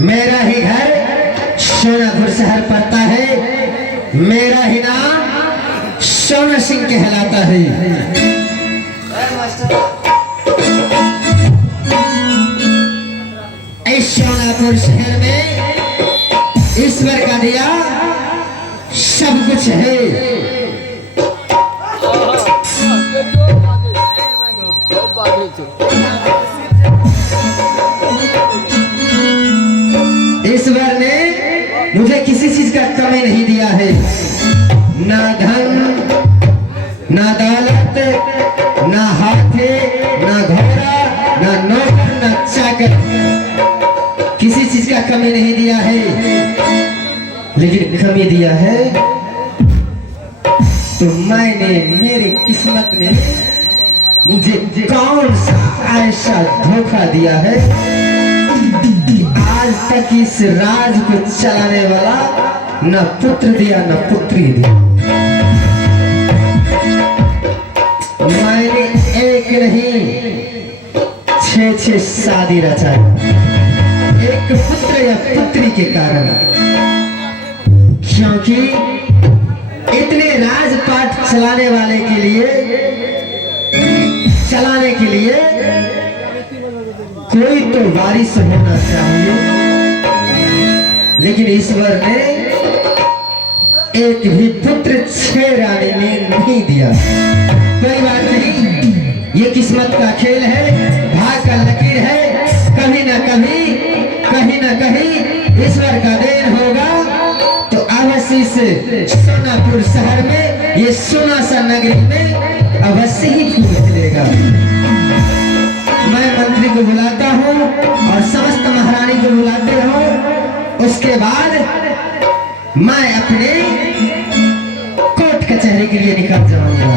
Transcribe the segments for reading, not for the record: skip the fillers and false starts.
मेरा ही घर सोनापुर शहर पड़ता है, मेरा ही नाम सोना सिंह कहलाता है। इस सोनापुर शहर में ईश्वर का दिया सब कुछ है। ईश्वर ने मुझे किसी चीज का कमी नहीं दिया है, ना धन, ना दौलत, ना हाथी, ना घोड़ा, ना नौकर, ना चाकर, किसी चीज का कमी नहीं दिया है। लेकिन कमी दिया है तो मैंने, मेरी किस्मत ने मुझे कौन सा ऐसा धोखा दिया है कि आज तक इस राज को चलाने वाला न पुत्र दिया न पुत्री दिया। मैंने एक नहीं 6 शादी रचाई एक पुत्र या पुत्री के कारण, क्योंकि इतने राजपाट चलाने वाले के लिए, चलाने के लिए कोई तो वारिस होना चाहिए। लेकिन ईश्वर ने एक भी पुत्र 6 रानी में नहीं दिया। कोई बात नहीं, ये किस्मत का खेल है, भाग का लकीर है। कहीं ना कहीं, कहीं ना कहीं ईश्वर का देन होगा तो अवश्य इस सोनापुर शहर में, ये सोना सा नगरी में अवश्य ही फूल खिलेगा। मैं मंत्री को बुलाता हूँ और समस्त महारानी को बुलाते हूँ। उसके बाद मैं अपने कोर्ट कचहरी के लिए निकल जाऊंगा।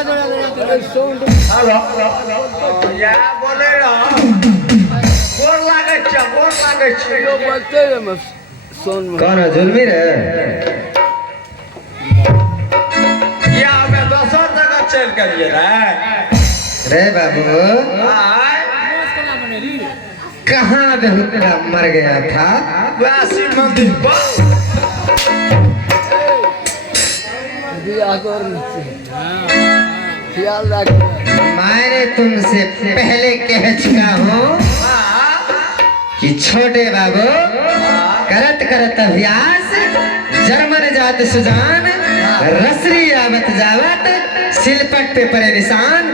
हेलो या बोले गोर लागे छै कौन है जुलमी रे? या हमें दोसर जगह चल गेलिए रे बाबू कहाँ बेहुदा मर गया था? वैसी मंदिर पर मैंने तुमसे पहले कह चुका हूँ कि छोटे बाबू करत करत अभ्यास जर्मन जात सुजान रसरी आवत जावत सिलपट पे पड़े निशान।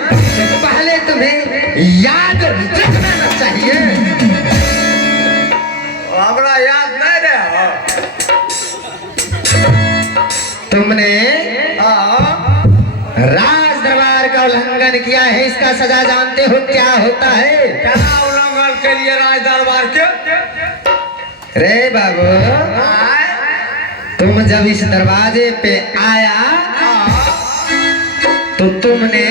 पहले तुम्हें याद रखना चाहिए। हमरा याद नहीं रहे। तुमने राज दरबार का उल्लंघन किया है, इसका सजा जानते हो क्या होता है? क्या उल्लंघन के लिए राज दरबार के? रे बाबू तुम जब इस दरवाजे पे आया तो तुमने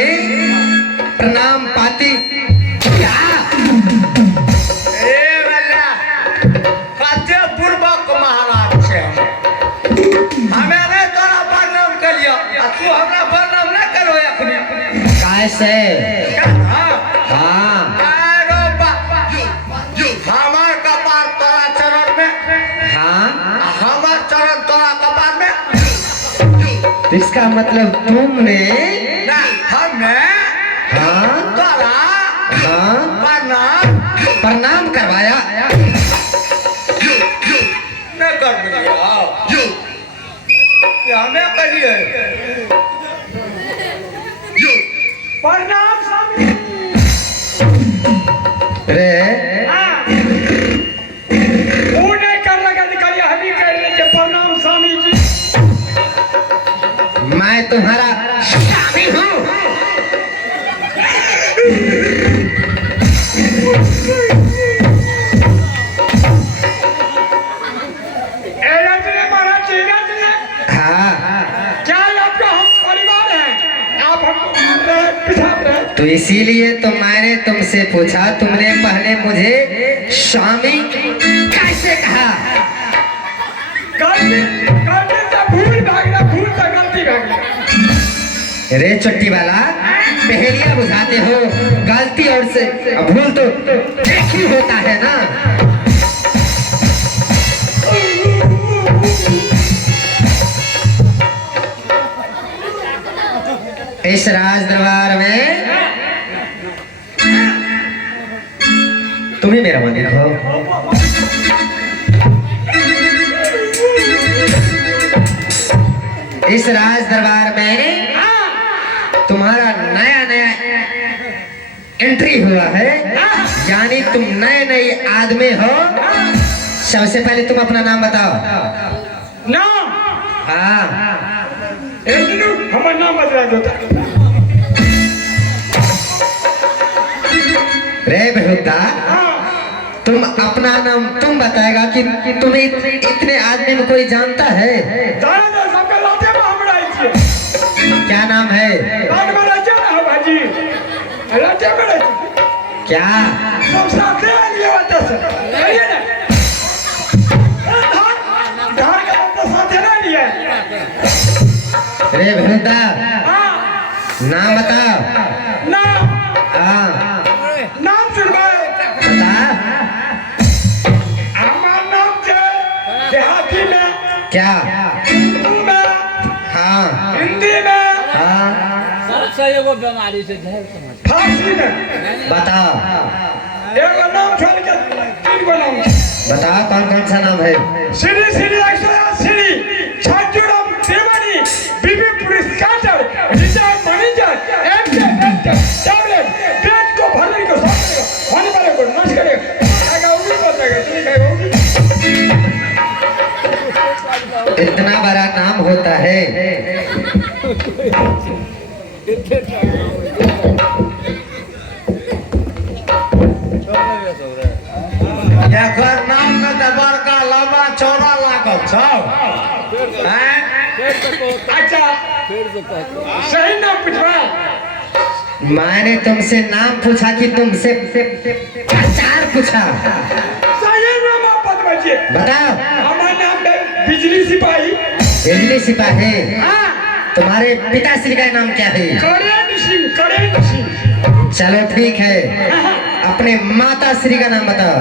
प्रणाम पाती क्या? पूर्वक महाराज छे हमें नहीं तोरा प्रणाम करियो तू हमरा प्रणाम नहीं करो अखनी कैसे? हाँ हमार कपार तोरा चरण में, हाँ हमार चरण तोरा कपार में। तो इसका मतलब तुमने हमने हाँ तोरा हाँ प्रणाम करवाया। नहीं कर हमें करिए प्रणाम रे वो नहीं कर लगा निकालिए हम ही कर लेंगे प्रणाम स्वामी जी। मैं तुम्हारा स्वामी हूँ। हाँ क्या आपका हम परिवार है? आप हमको मार रहे हैं, पिछा रहे हैं। तो इसीलिए तो मैंने तुमसे पूछा, तुमने पहले मुझे स्वामी कैसे कहा? गलती से भूल भागना, भूल से गलती भागना। रे चट्टी वाला पहेलियां बुझाते हो, गलती और से भूल तो एक ही होता है ना। इस राज दरबार में तुम ही मेरा मालिक हो। इस राज दरबार में तुम्हारा नया एंट्री हुआ है, यानी तुम नए आदमी हो। सबसे पहले तुम अपना नाम बताओ। नाम? हाँ हमारा नाम बदला दो। रे बेहुदा तुम अपना नाम तुम बताएगा कि तुम्हें इतने आदमी में कोई जानता है? क्या नाम है? क्या? रे बेहुदा नाम बताओ। हाँ नाम सुनवाओ। बता। हमारा नाम देहाती में क्या? उर्दू में, हाँ हिंदी में, हाँ बीमारी से फारसी में। बताओ। एक नाम छोड़ के 3 गो नाम। बताओ कौन कौन सा नाम है? श्री श्री श्री छाजूराम देवानी बीबी पुलिस काटर रिजर्व मैनेजर टैबलेट पेट को भरने को साफ करेगा, खाने वाले को नष्ट करेगा, खाएगा वो भी बताएगा, तुम खाएगा वो भी। इतना बड़ा नाम होता है। एकर नाम में तो बड़का लंबा चौड़ा लागल छौ। हैं? फिर तो को अच्छा फिर तो को सही नाम पूछवा। मैंने तुमसे नाम पूछा कि तुमसे पहचान पूछा? सही नाम आप बतवाइए। बताओ। हमारा नाम है बिजली सिपाही। बिजली सिपाही। हाँ तुम्हारे पिताश्री का नाम क्या है? Current Singh, current Singh. चलो ठीक है, अपने माता श्री का नाम बताओ।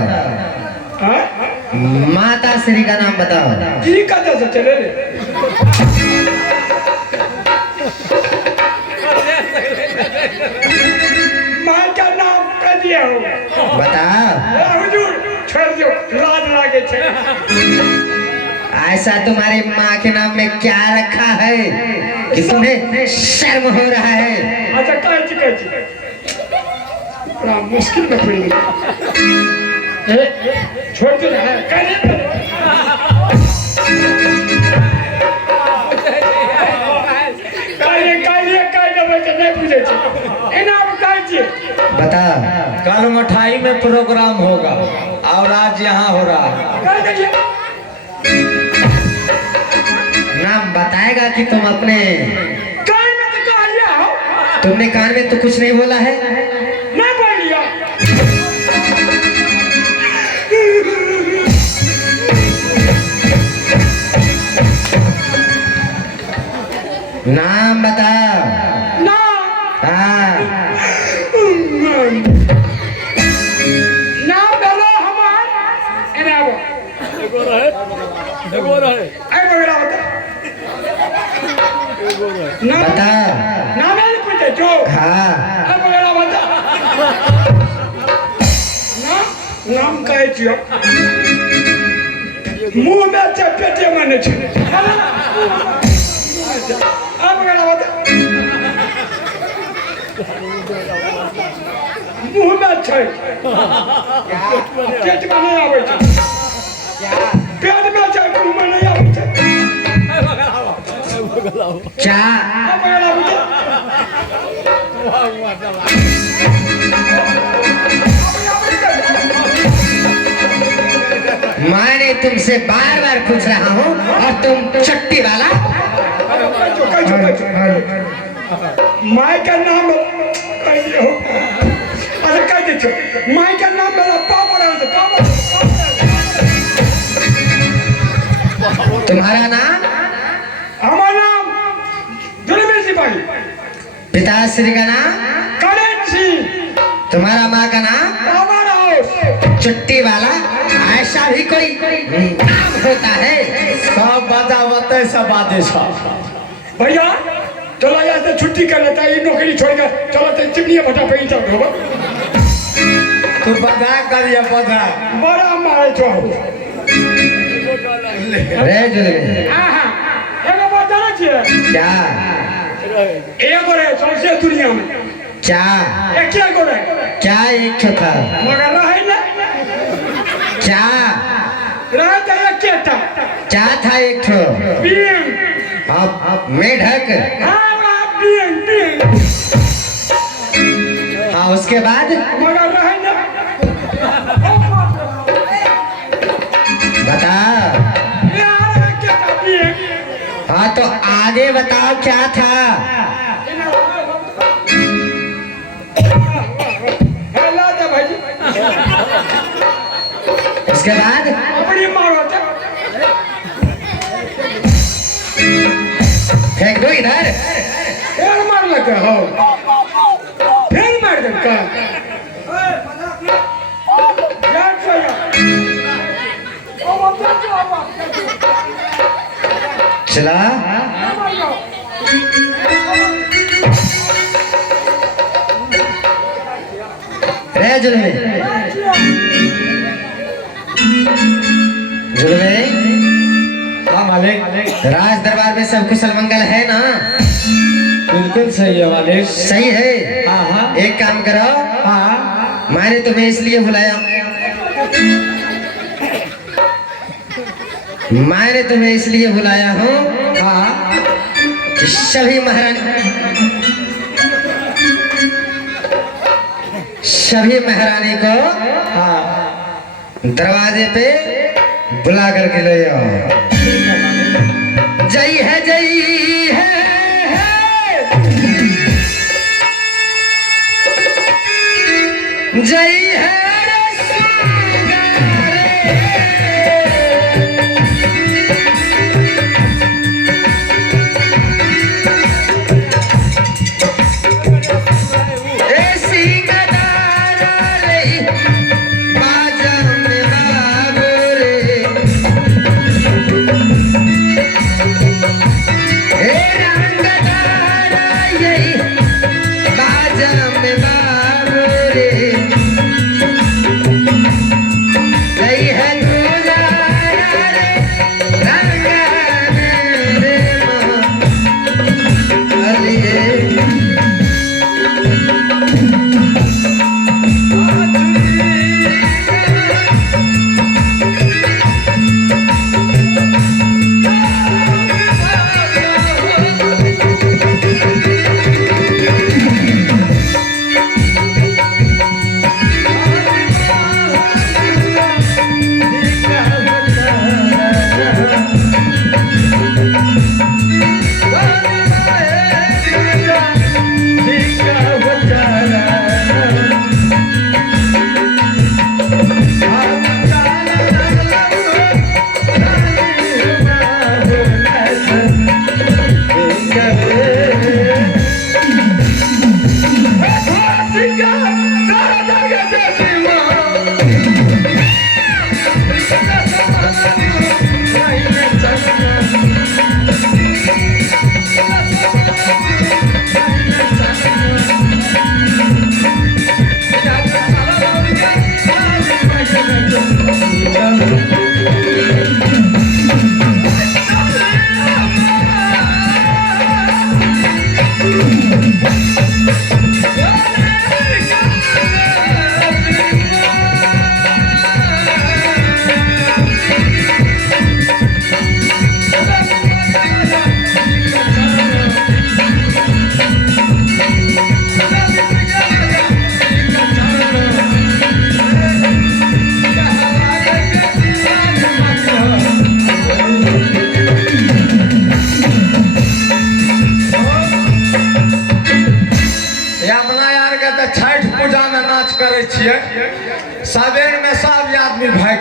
हाँ माता श्री का नाम बताओ। की कदर से चले रे। माँ का नाम कह दिया हो। बताओ। हुजूर छोड़ दो, लाज लागे छे। ऐसा तुम्हारी माँ के नाम में क्या रखा है कि तुम्हें शर्म हो रहा है? अच्छा कह ची बड़ा मुश्किल में पड़ गई। छोड़ दो ना, बता। कल मठाई में प्रोग्राम होगा और आज यहाँ हो रहा है। नाम बताएगा कि तुम अपने कान में तो कह लिया हो। तुमने कान में तो कुछ नहीं बोला है। ना बोल लिया। नाम बता। ना हाँ ना बोलो हमार एनावो एगो रहे आई बगड़ा होता ना बता। ना मैंने पूछे जो हाँ आई बगड़ा होता ना नाम कहे जियो मुंह में चपेटे माने छे आई बगड़ा होता मुंह में छै पेट में नहीं आवे छै पेट में छै मुंह में नहीं आवे छै चा आई बगड़ा होता मैंने तुमसे बार बार पूछ रहा हूँ और तुम चट्टी वाला। माई का नाम कह दियो अच्छा कह दे छो माई का नाम मेरा पापा है तो पापा तुम्हारा नाम? हमारा नाम दुर्मी सिपाही पिताश्री का नाम? करेंट सिंह तुम्हारा माँ का नाम? हमारा हाउस चट्टी वाला। ऐसा भी कोई नाम होता है? सब बजावते सब आदेश। भैया चलो यहाँ से छुट्टी कर लेता है ये नौकरी छोड़ कर चलो तो चिमनी भटा पे ही चल रहा तू बजा करिए बजा। बड़ा मारे छो रे जुलमी हाँ एगो बात जाना चाहिए क्या? एगो रे सबसे दुनिया में क्या? एक ही एगो रे क्या एक ठो था? मगर रहे ना क्या? रहे तो एक के था क्या था एक ठो? बीएम अब मेढक। हाँ बीएम हाँ उसके बाद मगर रहे ना बता। यार एक के था बीएम हाँ तो आगे बताओ क्या था? हेला दे भाई उसके बाद अपनी मारो थे फेंक दो इधर। फिर मार लगे हो फिर मार दे का यार चला रे जुलमी जुलमी हाँ मालिक। राज दरबार में सब कुशल मंगल है ना? बिल्कुल सही है मालिक। सही है। हाँ हाँ एक काम करो, हाँ मैंने तुम्हें इसलिए बुलाया हूँ हाँ कि सभी महारानी को हाँ दरवाजे पे बुला करके ले आओ। जय है जय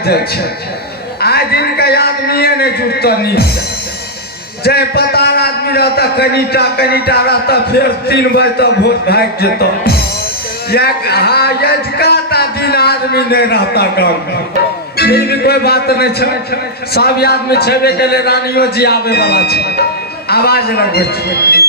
जाए छे आज दिन के आदमी नहीं जुटता नहीं जय पतार आदमी रहता कनीटा रहता फिर 3 बजे तक वोट भाग जेता हाँ यजका दिन आदमी नहीं रहता गाँव में फिर भी कोई बात नहीं छे सब आदमी छेबे के लिए रानियों जी आवे वाला छे आवाज लगे छे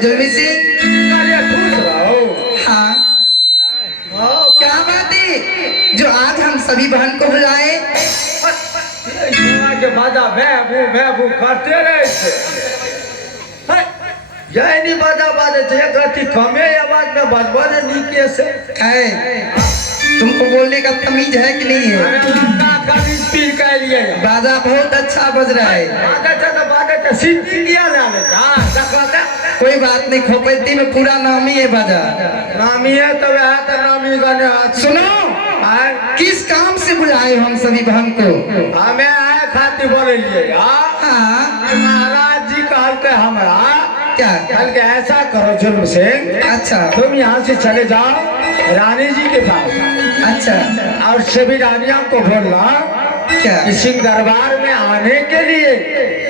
जुलमी सिंह अरे खुश रहो। हाँ क्या बात है जो आज हम सभी बहन को बुलाए। के बाजा मैं करते रहे थे। जय नहीं बजा बाजे थे गति कमे आवाज में बजबा दे नीके से तुमको बोलने का तमीज है कि नहीं है? अरे लड़का कभी पीर कर लिए बाजा बहुत अच्छा बज रहा है। बाजे थे सिद्धि दिया ले ले हां देखला कोई बात नहीं, खोपैती में पूरा नामी है बाजा। नामी है तो वह तो नामी गाने सुनो, किस काम से बुलाए हम सभी बहन को? हमें आए खातिर बोले लिए हाँ महाराज जी कहल के हमरा क्या? कहल के ऐसा करो जुल्म सिंह, अच्छा तुम यहाँ से चले जाओ रानी जी के पास, अच्छा और सभी रानियों को बोलना क्या? सिंह दरबार में आने के लिए।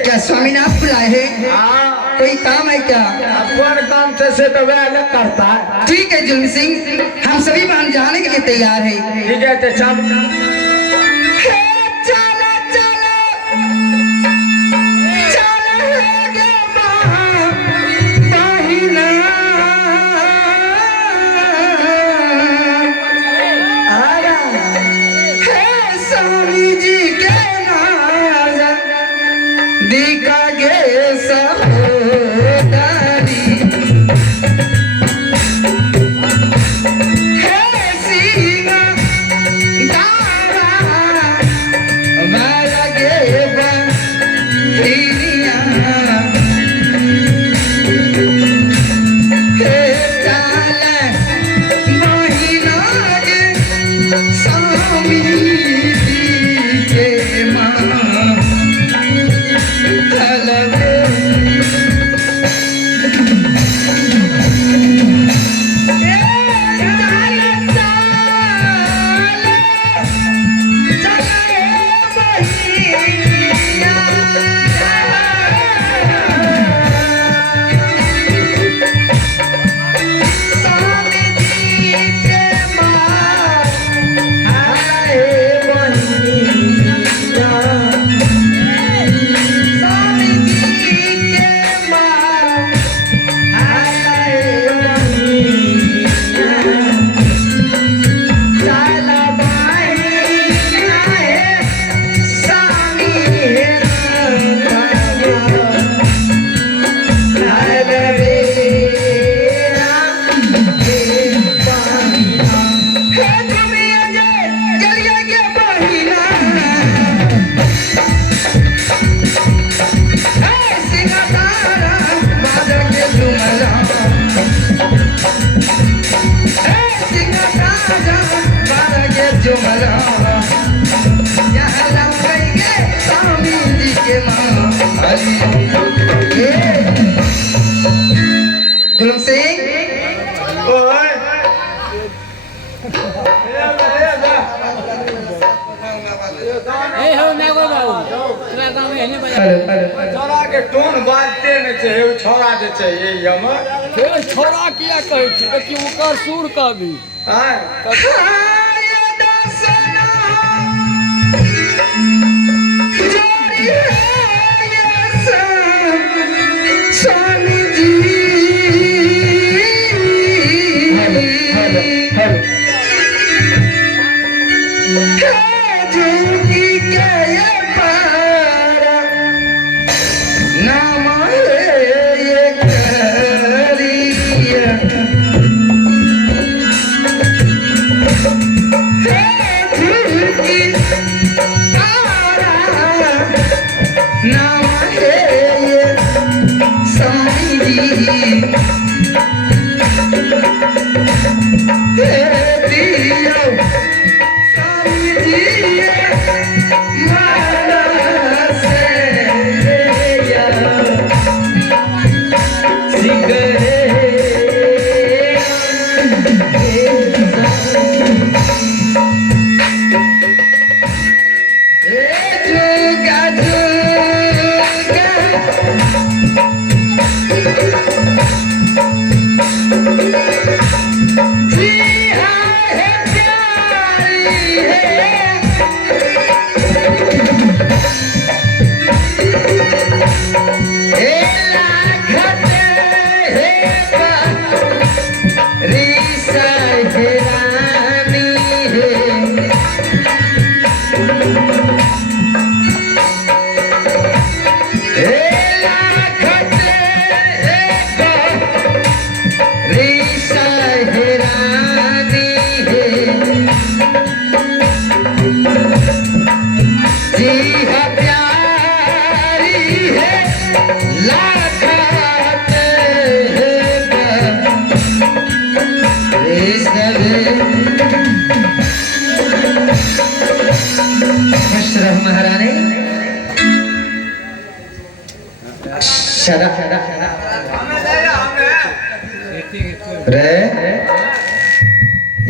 क्या स्वामीनाथ बुलाए हैं? हाँ कोई काम है क्या? अपन काम से तो वह अलग करता है। ठीक है जुल्म सिंह, हम सभी बहन जाने के लिए तैयार है। ठीक है तो चल चलो चलो चलो गे बहिना, हे स्वामी जी के नाज दिखा गे सहोदरी, हे सिंह दारा मारा गे बहिनिया, हे चाल बहिना गे स्वामी जी के माँ अलगे। गुलाम सिंह ओए ए हो ना गो बाबू तोरा गांव में हेने बजा छोरा के टोन बाजते न चाहिए छोरा जे चाहिए हम हे छोरा किया कहै छी देखि ओकर सुर कहबी हां स्वामी जी झूठी के ये पारा नाम है ये करिया, झूठी तारा नाम है ये स्वामी जी, हे दियो स्वामी जी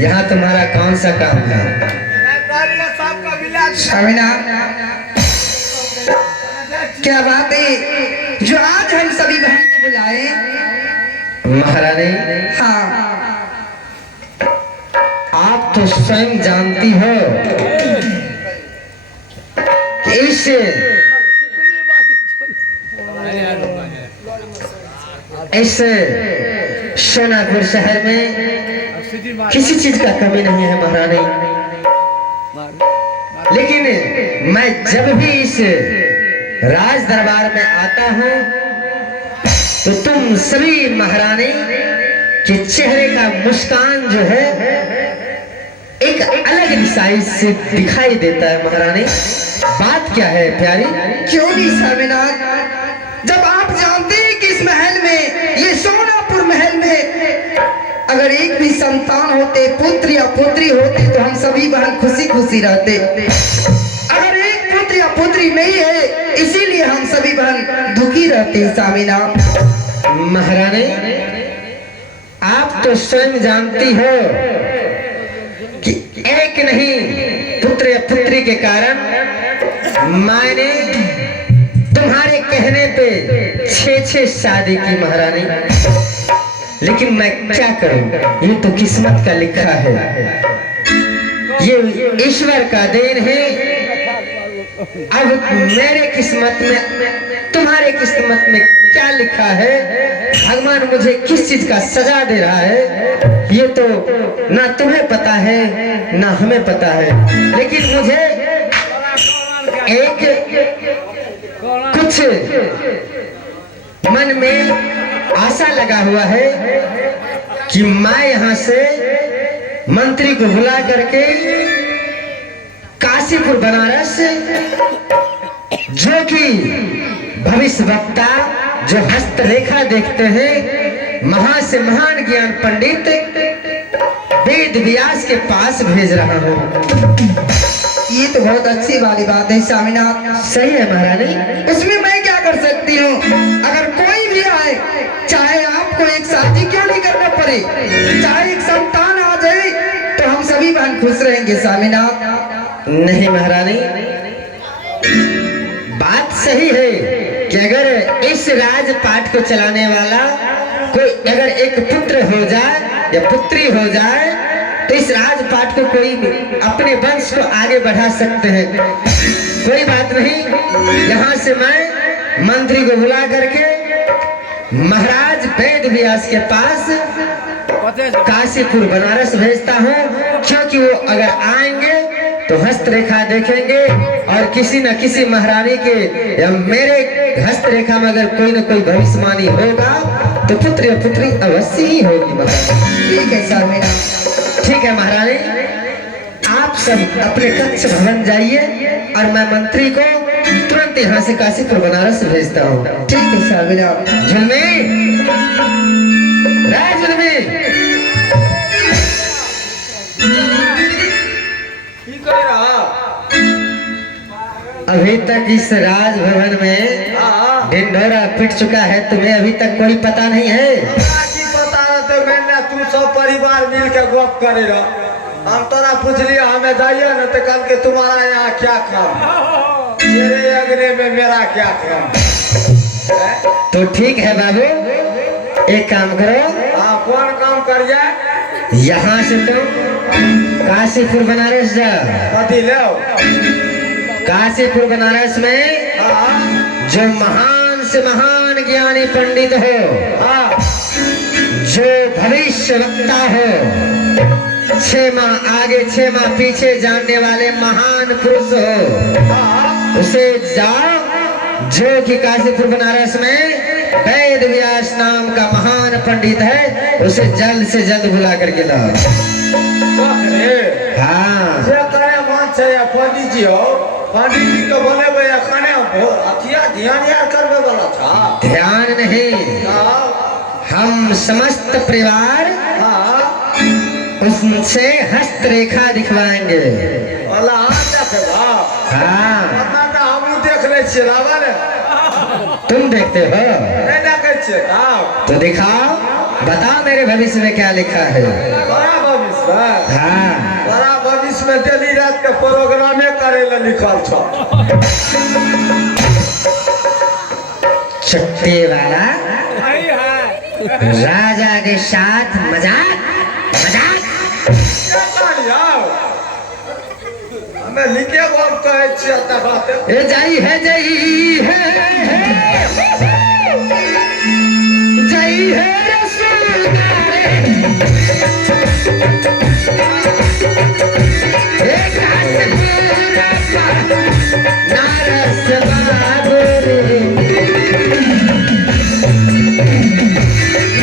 यहाँ तुम्हारा कौन सा काम है? स्वामीनाथ, क्या बात है जो आज हम सभी बहन को बुलाए? महारानी, हाँ, आप तो स्वयं जानती हो कि इस सोनापुर शहर में किसी चीज का कमी नहीं है महारानी। लेकिन मैं जब भी इस राज दरबार में आता हूँ तो तुम सभी महारानी के चेहरे का मुस्कान जो है एक अलग दिशाई से दिखाई देता है महारानी। बात क्या है प्यारी? क्यों नहीं स्वामीनाथ, जब आप जानते हैं कि इस महल में, ये सोनापुर महल में अगर एक भी संतान होते, पुत्र या पुत्री होते, तो हम सभी बहन खुशी खुशी रहते। अगर एक पुत्र या पुत्री नहीं है, इसीलिए हम सभी बहन दुखी रहते हैं स्वामीनाथ। महारानी, आप तो स्वयं जानती हो कि एक नहीं पुत्र या पुत्री के कारण मैंने तुम्हारे कहने पे 6 शादी की महारानी। लेकिन मैं क्या करूं, ये तो किस्मत का लिखा है, ये ईश्वर का देन है। अब मेरे किस्मत में, तुम्हारे किस्मत में क्या लिखा है, भगवान मुझे किस चीज का सजा दे रहा है, ये तो ना तुम्हें पता है ना हमें पता है। लेकिन मुझे एक कुछ मन में आशा लगा हुआ है कि मैं यहाँ से मंत्री को बुला करके काशीपुर बनारस, जो कि भविष्य वक्ता, जो हस्तरेखा देखते हैं, महान से महान ज्ञान पंडित वेद व्यास के पास भेज रहा हूँ। ये तो बहुत अच्छी वाली बात है स्वामीनाथ। सही है महारानी। उसमें मैं क्या कर सकती हूँ? अगर कोई भी आए, चाहे आपको एक शादी क्यों नहीं करना पड़े, चाहे एक संतान आ जाए, तो हम सभी बहन खुश रहेंगे स्वामीनाथ। नहीं महारानी, बात सही है कि अगर इस राजपाट को चलाने वाला कोई अगर एक पुत्र हो जाए या पुत्री हो जाए, तो इस राजपाट को कोई अपने वंश को आगे बढ़ा सकते हैं। कोई बात नहीं, यहाँ से मैं मंत्री को बुला करके महाराज वेद व्यास के पास काशीपुर बनारस भेजता हूँ, क्योंकि वो अगर आएंगे तो हस्तरेखा देखेंगे और किसी न किसी महारानी के या मेरे हस्तरेखा में अगर कोई न कोई भविष्यवाणी होगा तो पुत्र या पुत्री अवश्य ही होगी महारानी। ठीक है सर मेरा। ठीक है महारानी, आप सब अपने कक्ष भवन जाइए और मैं मंत्री को तुरंत यहाँ से काशीपुर बनारस भेजता हूँ। ठीक है सर मेरा। जुलमी, जुलमी, अभी तक इस राजभवन में ढिंढोरा पिट चुका है, तुम्हें अभी तक कोई पता नहीं है? पता रहते मैंने तू सब परिवार मिल के गप करे रहा। हम तोरा पूछलिए हमें जाइए न तो कल के तुम्हारा यहाँ क्या काम, मेरे अगले में मेरा क्या काम। तो ठीक है बाबू, एक काम करो। हाँ, कौन काम कर जाए? यहाँ से तुम काशीपुर बनारस जाओ। कथी ले? काशीपुर बनारस में जो महान से महान ज्ञानी पंडित हो, जो भविष्य वक्ता हो, 6 माह आगे 6 माह पीछे जानने वाले महान पुरुष हो, उसे जाओ, जो कि काशीपुर बनारस में वेद व्यास नाम का महान पंडित है, उसे जल्द से जल्द बुला करके लाओ। हाँ, पंडित जी हो, पंडित जी तो बोले भैया खाने ध्यान यार करने वाला था। ध्यान नहीं, हम समस्त परिवार उससे हस्तरेखा दिखवाएंगे। हाँ, हम देख ले तुम देखते हो? नहीं देखे तो दिखाओ, बताओ मेरे भविष्य में क्या लिखा है। भविष्य हाँ बड़ा भविष्य में डेली रात के प्रोग्रामे करे ला लिखल छ चट्टे वाला राजा के साथ मजाक मजाक। हमें लिखे बात कहे छियै त बात ए जय है जय है जय है रसूल एक हाथ पूरा नारस बाबू रे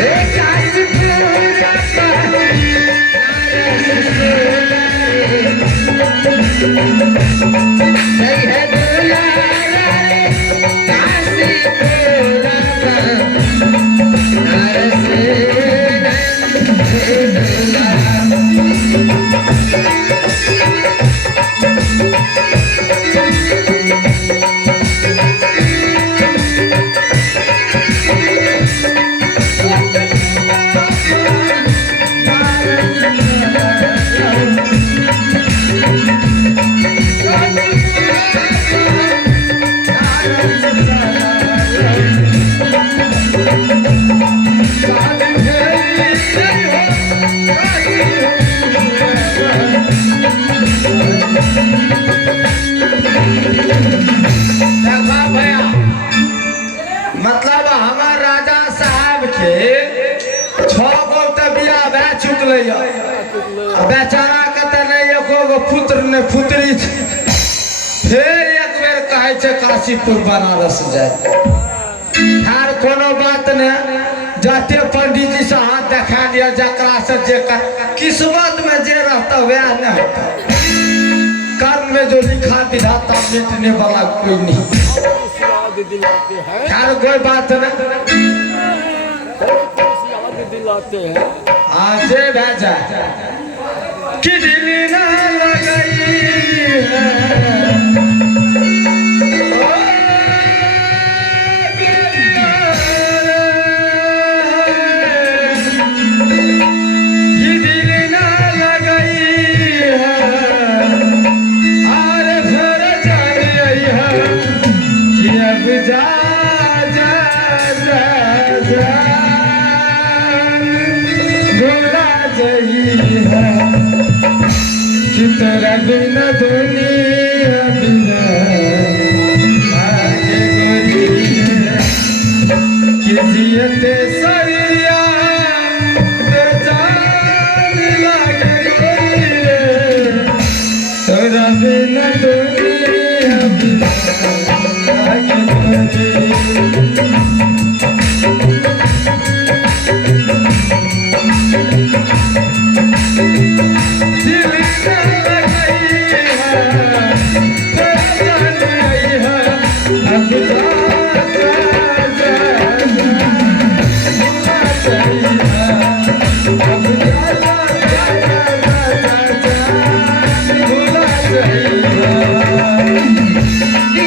एक हाथ पूरा जय है दुलारा रे काशी पूरा नारस मतलब हमार राजा साहब के 6 गो त बियाह भए चुकलै य बेचारा के त नहीं एको गो पुत्र ने पुत्री छै। फिर एक बेर कहै छै काशीपुर बनारस जाए यार कोनो बात ने जाते पंडित जी से हाथ देखा दिया जकरा से जे किस्मत में जे रहता वह न होता कर्म में जो लिखा विधाता मिटने वाला कोई नहीं यार कोई बात न दिलाते हैं हाँ जे भेजा कि दिल न लगाई तेरा बिना दुनिया बिना आगे गोरी कि जियते सरिया ते जान लागे गोरी रे तेरा बिना दुनिया बिना आगे गोरी दिल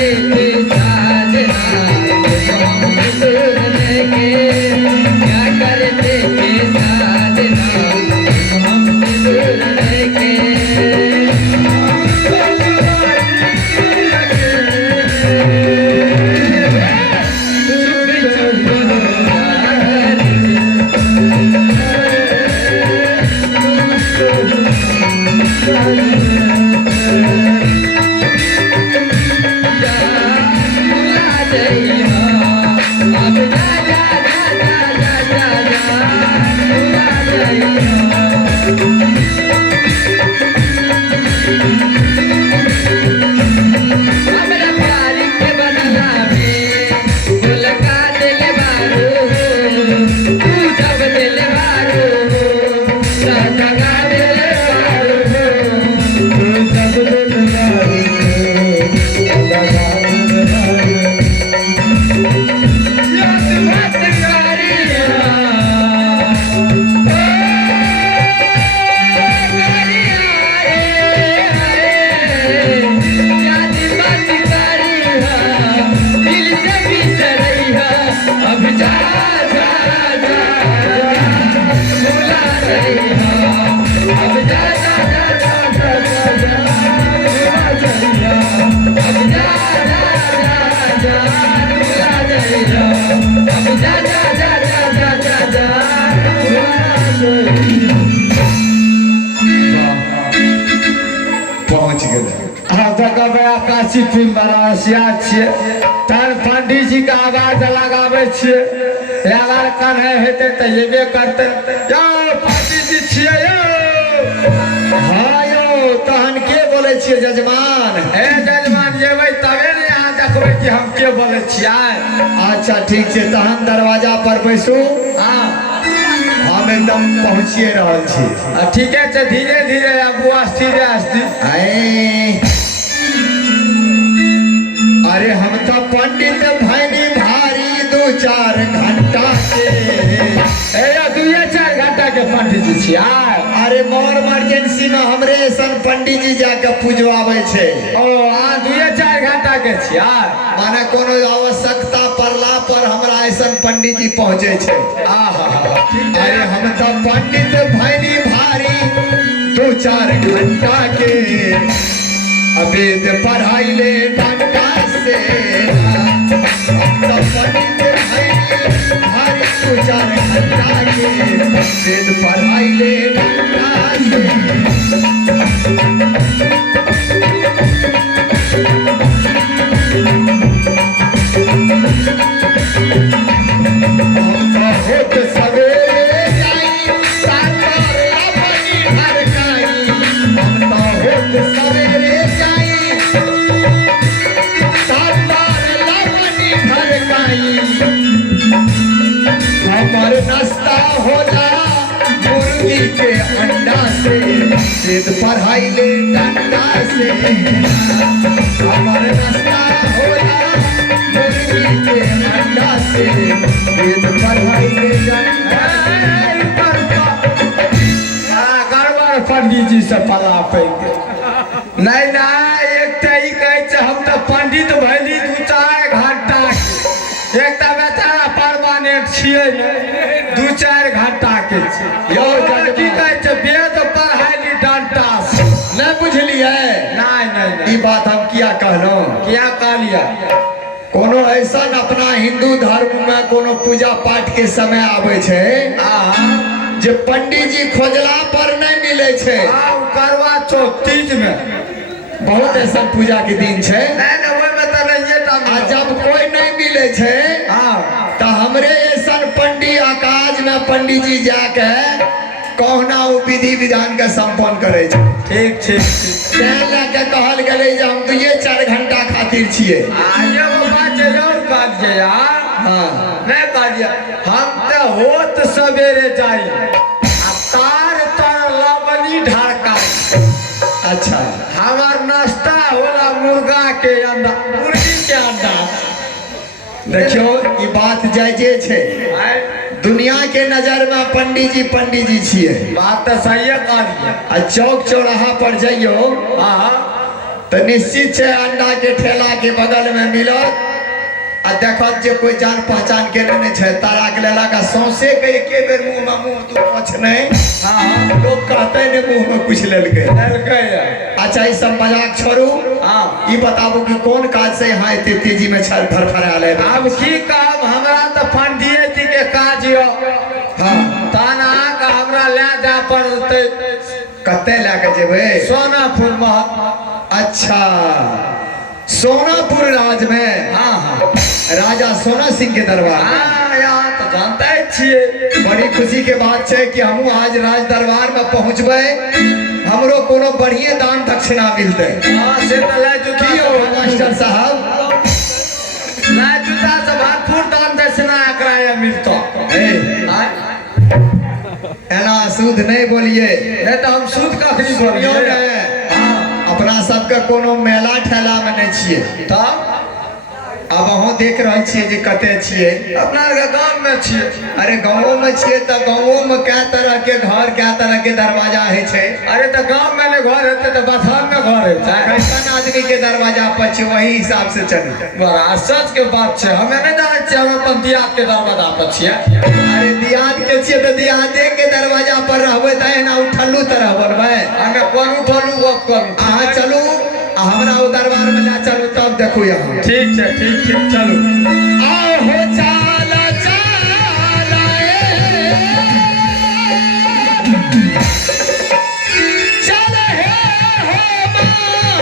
देते साजना हम सिंदूर लेके क्या करते थे साजना हम सिंदूर लेके पहुंच गेल हम तो कहबै आकाशी फिल्म बरासिया छियै तहन पंडित जी के आवाज लगाबै छियै अगर कन्हे हेतै तऽ येबे करतै यौ पंडित जी छियै यौ हाँ यो तहन के बोले छियै जजमान? हे जजमान जेबै तबे ने यहाँ देखबै कि हम के बोलै छियै। अच्छा ठीक छै तहन दरवाजा पर बैसू हाँ हम एकदम पहुँचिए रहल छी। ठीके छै धीरे धीरे आबू स्थिरे स्थिर। आए अरे हम तो पंडित भैनी भारी 2-4 घंटा के ए 2-4 घंटा के पंडित जी छियै। अरे मोर इमरजेंसी में हमरे ऐसन पंडित जी जाके पूजवावे छे। ओ आ 2-4 घंटा के छियै माने कोनो आवश्यकता पड़ला पर हमरा ऐसन पंडित जी पहुँचे छे। अरे हम तो पंडित भैनी भारी 2-4 घंटा के अवेद पढ़ाई ले डंडा से हम तो पंडित भैनी भारी 2-4 घंटा के अवेद पढ़ाई ले डंडा से होत सवेरे जाई सातर अपनी हरकाई हम तो होत सवेरे जाई सातर अपनी हरकाई हमर नाश्ता होला मुर्गी के अंडा से वेद पढ़ाई ले डंडा से हमर नाश्ता होला मुर्गी के अंडा से वेद पढ़ाई ले डंडा गड़बड़ पंडित जी से पला पैके नहीं नहीं एक तो ई कहै छै हम तो पंडित भैली 2-4 घंटा के एक तो बेचारा परमानेंट छियै ने 2-4 घंटा के छै। यौ की कहै छै वेद पढ़ाई डंटा से नहीं बुझलिए नहीं ई बात हम किया कहलौं? क्या कहलिया कोनो ऐसा अपना हिंदू धर्म में कोनो पूजा पाठ के समय आवे छे जे पंडित जी खोजला पर नहीं मिले छे। करवा चौथ तीज में बहुत ऐसा पूजा के दिन छे नहीं ओहि में तो नहीं आ जब कोई नहीं मिले छे तो हमरे ऐसा पंडित आकाश में पंडित जी जाके कहना वो विधि विधान के संपन्न करे छे। ठीक ठीक तें लेके कहल गेले जे हम 2-4 घंटा खातिर छिए। आगे बात जे और बात जे यार हाँ नहीं बाजिया हम तो होत सवेरे जाई आ तार लवनी ढाका अच्छा हमार नाश्ता होला मुर्गा के अंडा मुर्गी के अंडा। देखियो ई बात जायजे छे दुनिया के नजर में पंडित जी छिए। बात तो सही कहलिए। आ चौक चौराहा पर जाइयो हाँ तो निश्चित है अंडा के ठेला के बगल में मिलत आ देखत जे कोई जान पहचान के नहीं है तारा के लेला का सौंसे के एके बेर मुंह में मुंह दू पाँच नहीं हाँ लोग कहते ने मुंह में कुछ लेलके अच्छा ये सब मजाक छोड़ू हाँ ये बताबू कि कौन काज से यहाँ इतनी तेजी में छल फरफराल है अब की काम हमरा तो पंडित जी के काज यो हाँ ताना का हमरा ले जा पड़ते कते लेके जेबे सोनापुर में अच्छा सोनापुर राज में हाँ हाँ राजा सोना सिंह के दरबार में। हाँ यहाँ तो जानते छिए बड़ी खुशी के बात है कि हम आज राज दरबार में पहुंचबे हमरो कोनो बढ़िया दान दक्षिणा मिलते हाँ से तो ले की जुता हो मास्टर साहब ले जुता से भरपूर दान दक्षिणा कराया मिलता एना सूद नहीं बोलिए नहीं तो हम सूद का खरीद सुनियो बोलिए ने अपना सबके कोनो मेला ठेला में नहीं छिए तब अब अहों देख रहे छिए जे कते छिए अपना के गांव में छिए अरे गाँवों में छिए तो गाँवों में क्या तरह के घर क्या तरह के दरवाजा है छे अरे तो गांव में ने घर रहते तो बथान में घर रहता है कैसन आदमी के दरवाजा पर छे वही हिसाब से चलू बड़ा सच के बात छे हमें नहीं जाने छिए हम अपन दियाद के दरवाजा पर छिए अरे दियाद के छिए तो दियादे के दरवाजा पर रहबे त एना उठल्लू तरह बनबे हमें कौन उठलू वो कौन अहाँ चलू आ हमरा ओ दरबार में जा चलू तब देखू यहाँ ठीक है चलो आहो चाला चाला चल हे हो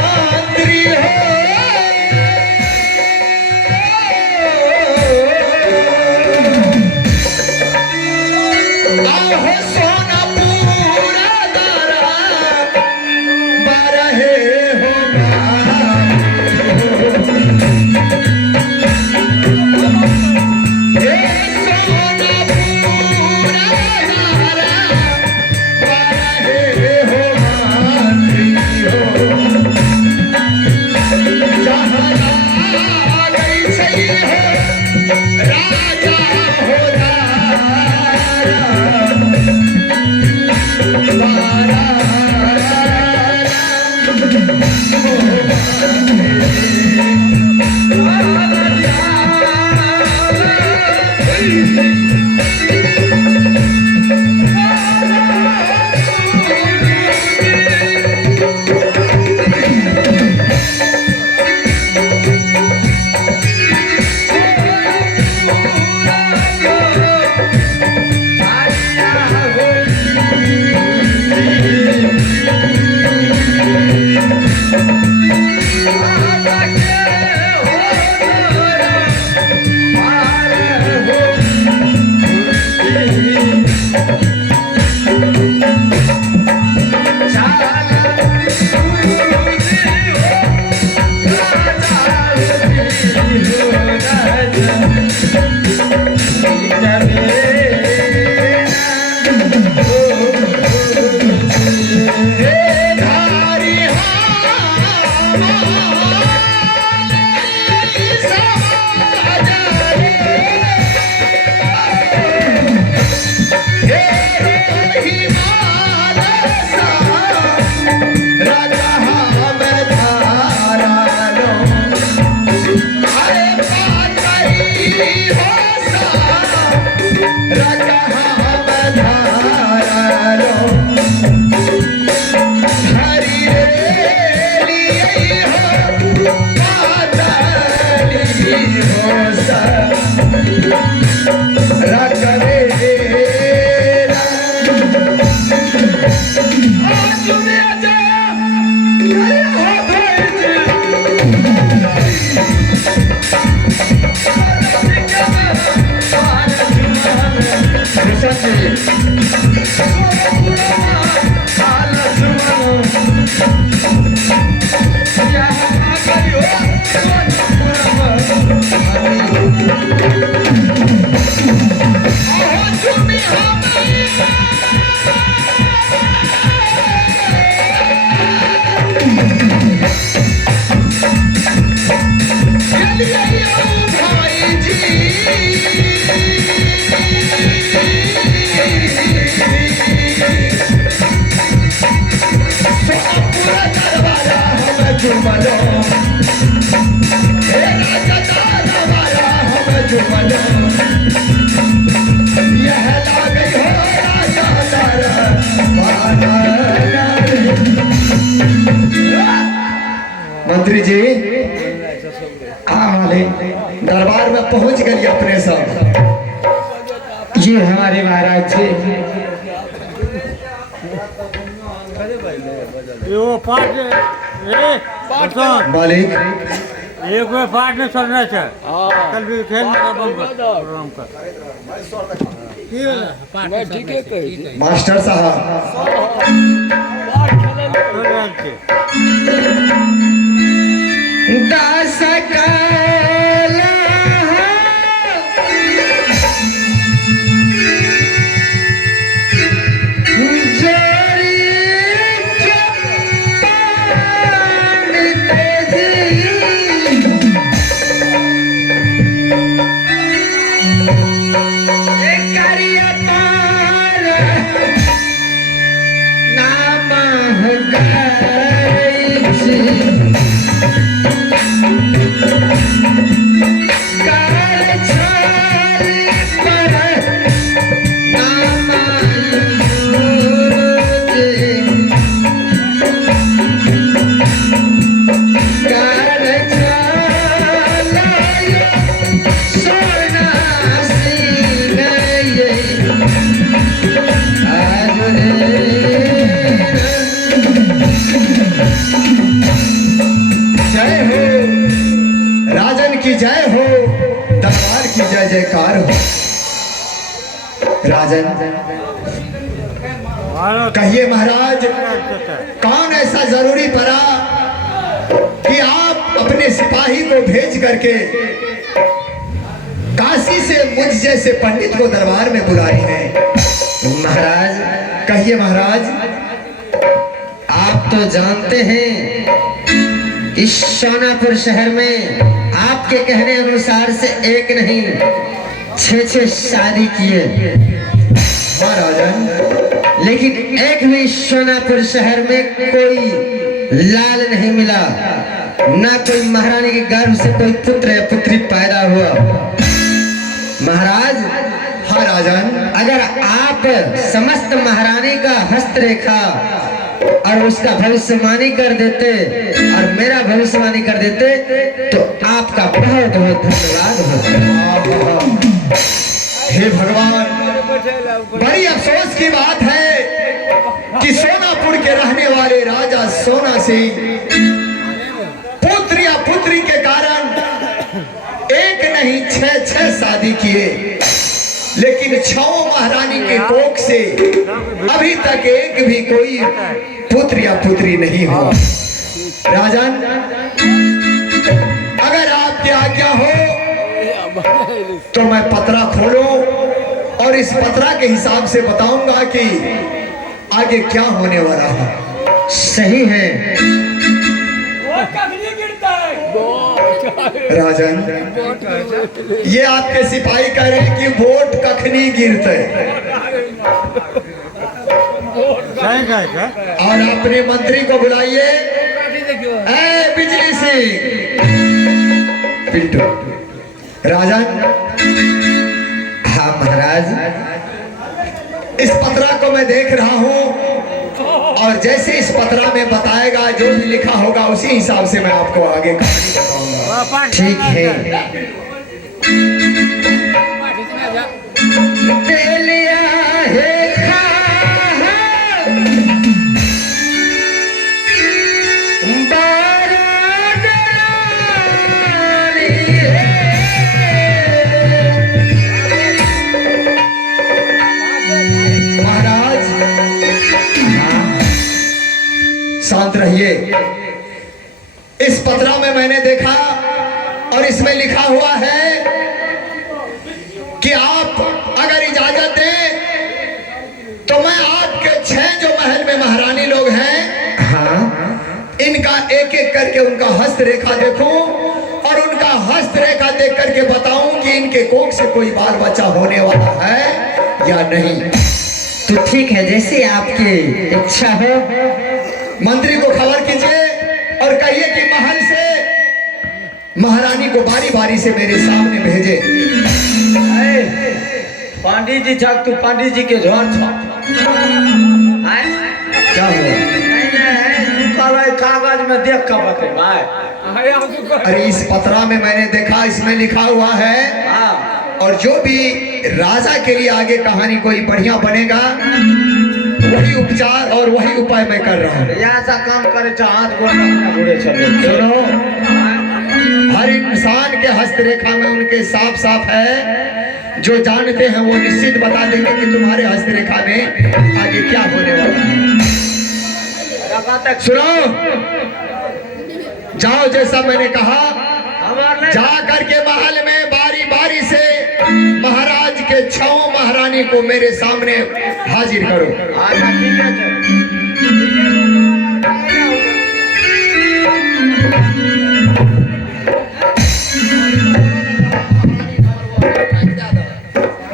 मंत्री हो आहो सोनापुर दरा बारहे हो चुमलो हे राजा हमारा हम चुमलो यह लागे हो राजा मंत्री जी वाले दरबार में पहुंच गई अपने सब। ये हमारे महाराज जी यो पाठ मालिक एक में पाठ नहीं चलना चाहिए कल भी खेल प्रोग्राम का ठीक है मास्टर साहब दास काला जोरी चप्पन तेजी करिया तार नाम गाई जय हो राजन की जय हो दरबार की जय जयकार हो। राजन कहिए महाराज कौन ऐसा जरूरी पड़ा कि आप अपने सिपाही को भेज करके काशी से मुझ जैसे पंडित को दरबार में बुला रहे हैं। महाराज कहिए महाराज। आप तो जानते हैं इस सोनापुर शहर में आपके कहने अनुसार से एक नहीं 6 शादी किए महाराजन लेकिन एक भी सोनापुर शहर में कोई लाल नहीं मिला ना कोई महारानी के गर्भ से कोई पुत्र या पुत्री पैदा हुआ। महाराज हाँ राजन अगर आप समस्त महारानी का हस्तरेखा और उसका भविष्यवाणी कर देते और मेरा भविष्यवाणी कर देते तो आपका बहुत बहुत धन्यवाद होता। हे भगवान बड़ी अफसोस की बात है कि सोनापुर के रहने वाले राजा सोना सिंह पुत्र या पुत्री के कारण एक नहीं 6 शादी किए लेकिन 6 महारानी के कोख से अभी तक एक भी कोई पुत्र या पुत्री नहीं हुआ। राजन अगर आपकी आज्ञा हो तो मैं पत्रा खोलूं और इस पत्रा के हिसाब से बताऊंगा कि आगे क्या होने वाला है। सही है राजन ये आपके सिपाही कह रहे हैं कि वोट कखनी गिरते और अपने मंत्री को बुलाइए। ए बिजली सिंह पिंटू राजन। हाँ महाराज इस पत्रा को मैं देख रहा हूँ और जैसे इस पत्रा में बताएगा जो भी लिखा होगा उसी हिसाब से मैं आपको आगे कहानी बताऊंगा। ठीक है। तेलिया है खा महाराज शांत रहिए। इस पत्रा में मैंने देखा और इसमें लिखा हुआ है कि आप अगर इजाजत दें तो मैं आपके 6 जो महल में महारानी लोग हैं हाँ इनका एक एक करके उनका हस्तरेखा देखूं और उनका हस्तरेखा देख करके बताऊं कि इनके कोख से कोई बाल बच्चा होने वाला है या नहीं। तो ठीक है जैसे आपकी इच्छा हो। मंत्री को खबर कीजिए और कहिए कि महल से महारानी को बारी बारी से मेरे सामने भेजे। पंडित जी छक तू पंडित जी के झोर छ क्या हुआ? कागज में देख कर बते भाई। अरे इस पत्रा में मैंने देखा, इसमें लिखा हुआ है और जो भी राजा के लिए आगे कहानी कोई बढ़िया बनेगा वही उपचार और वही उपाय मैं कर रहा हूँ। ऐसा काम करे तो हाथ गोड़ चले। सुनो, हर इंसान के हस्तरेखा में उनके साफ साफ है, जो जानते हैं वो निश्चित बता देंगे कि तुम्हारे हस्तरेखा में आगे क्या होने वाला है। सुनो, जाओ जैसा मैंने कहा, जा करके महल में बारी बारी से महाराज के 6 महारानी को मेरे सामने हाजिर करो।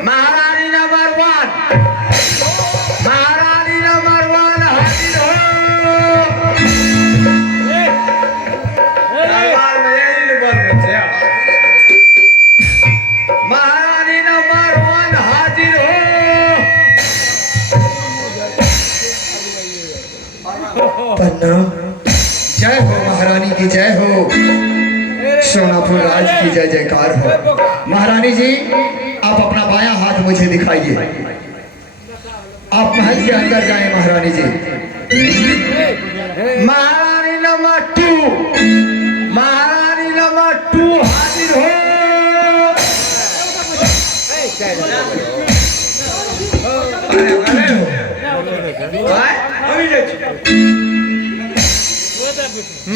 महारानी नंबर 1, महारानी नंबर 1 हाजिर हो। दरबार में यही बोल रहे थे। महारानी नंबर 1 हाजिर हो। प्रणाम। जय हो महारानी की जय हो, सोनापुर राज की जय जयकार हो। महारानी जी, आप अपना बायां हाथ मुझे दिखाइए। आप महल के अंदर जाएं महारानी जी। महारानी नंबर 2, महारानी नंबर 2 हाजिर हो।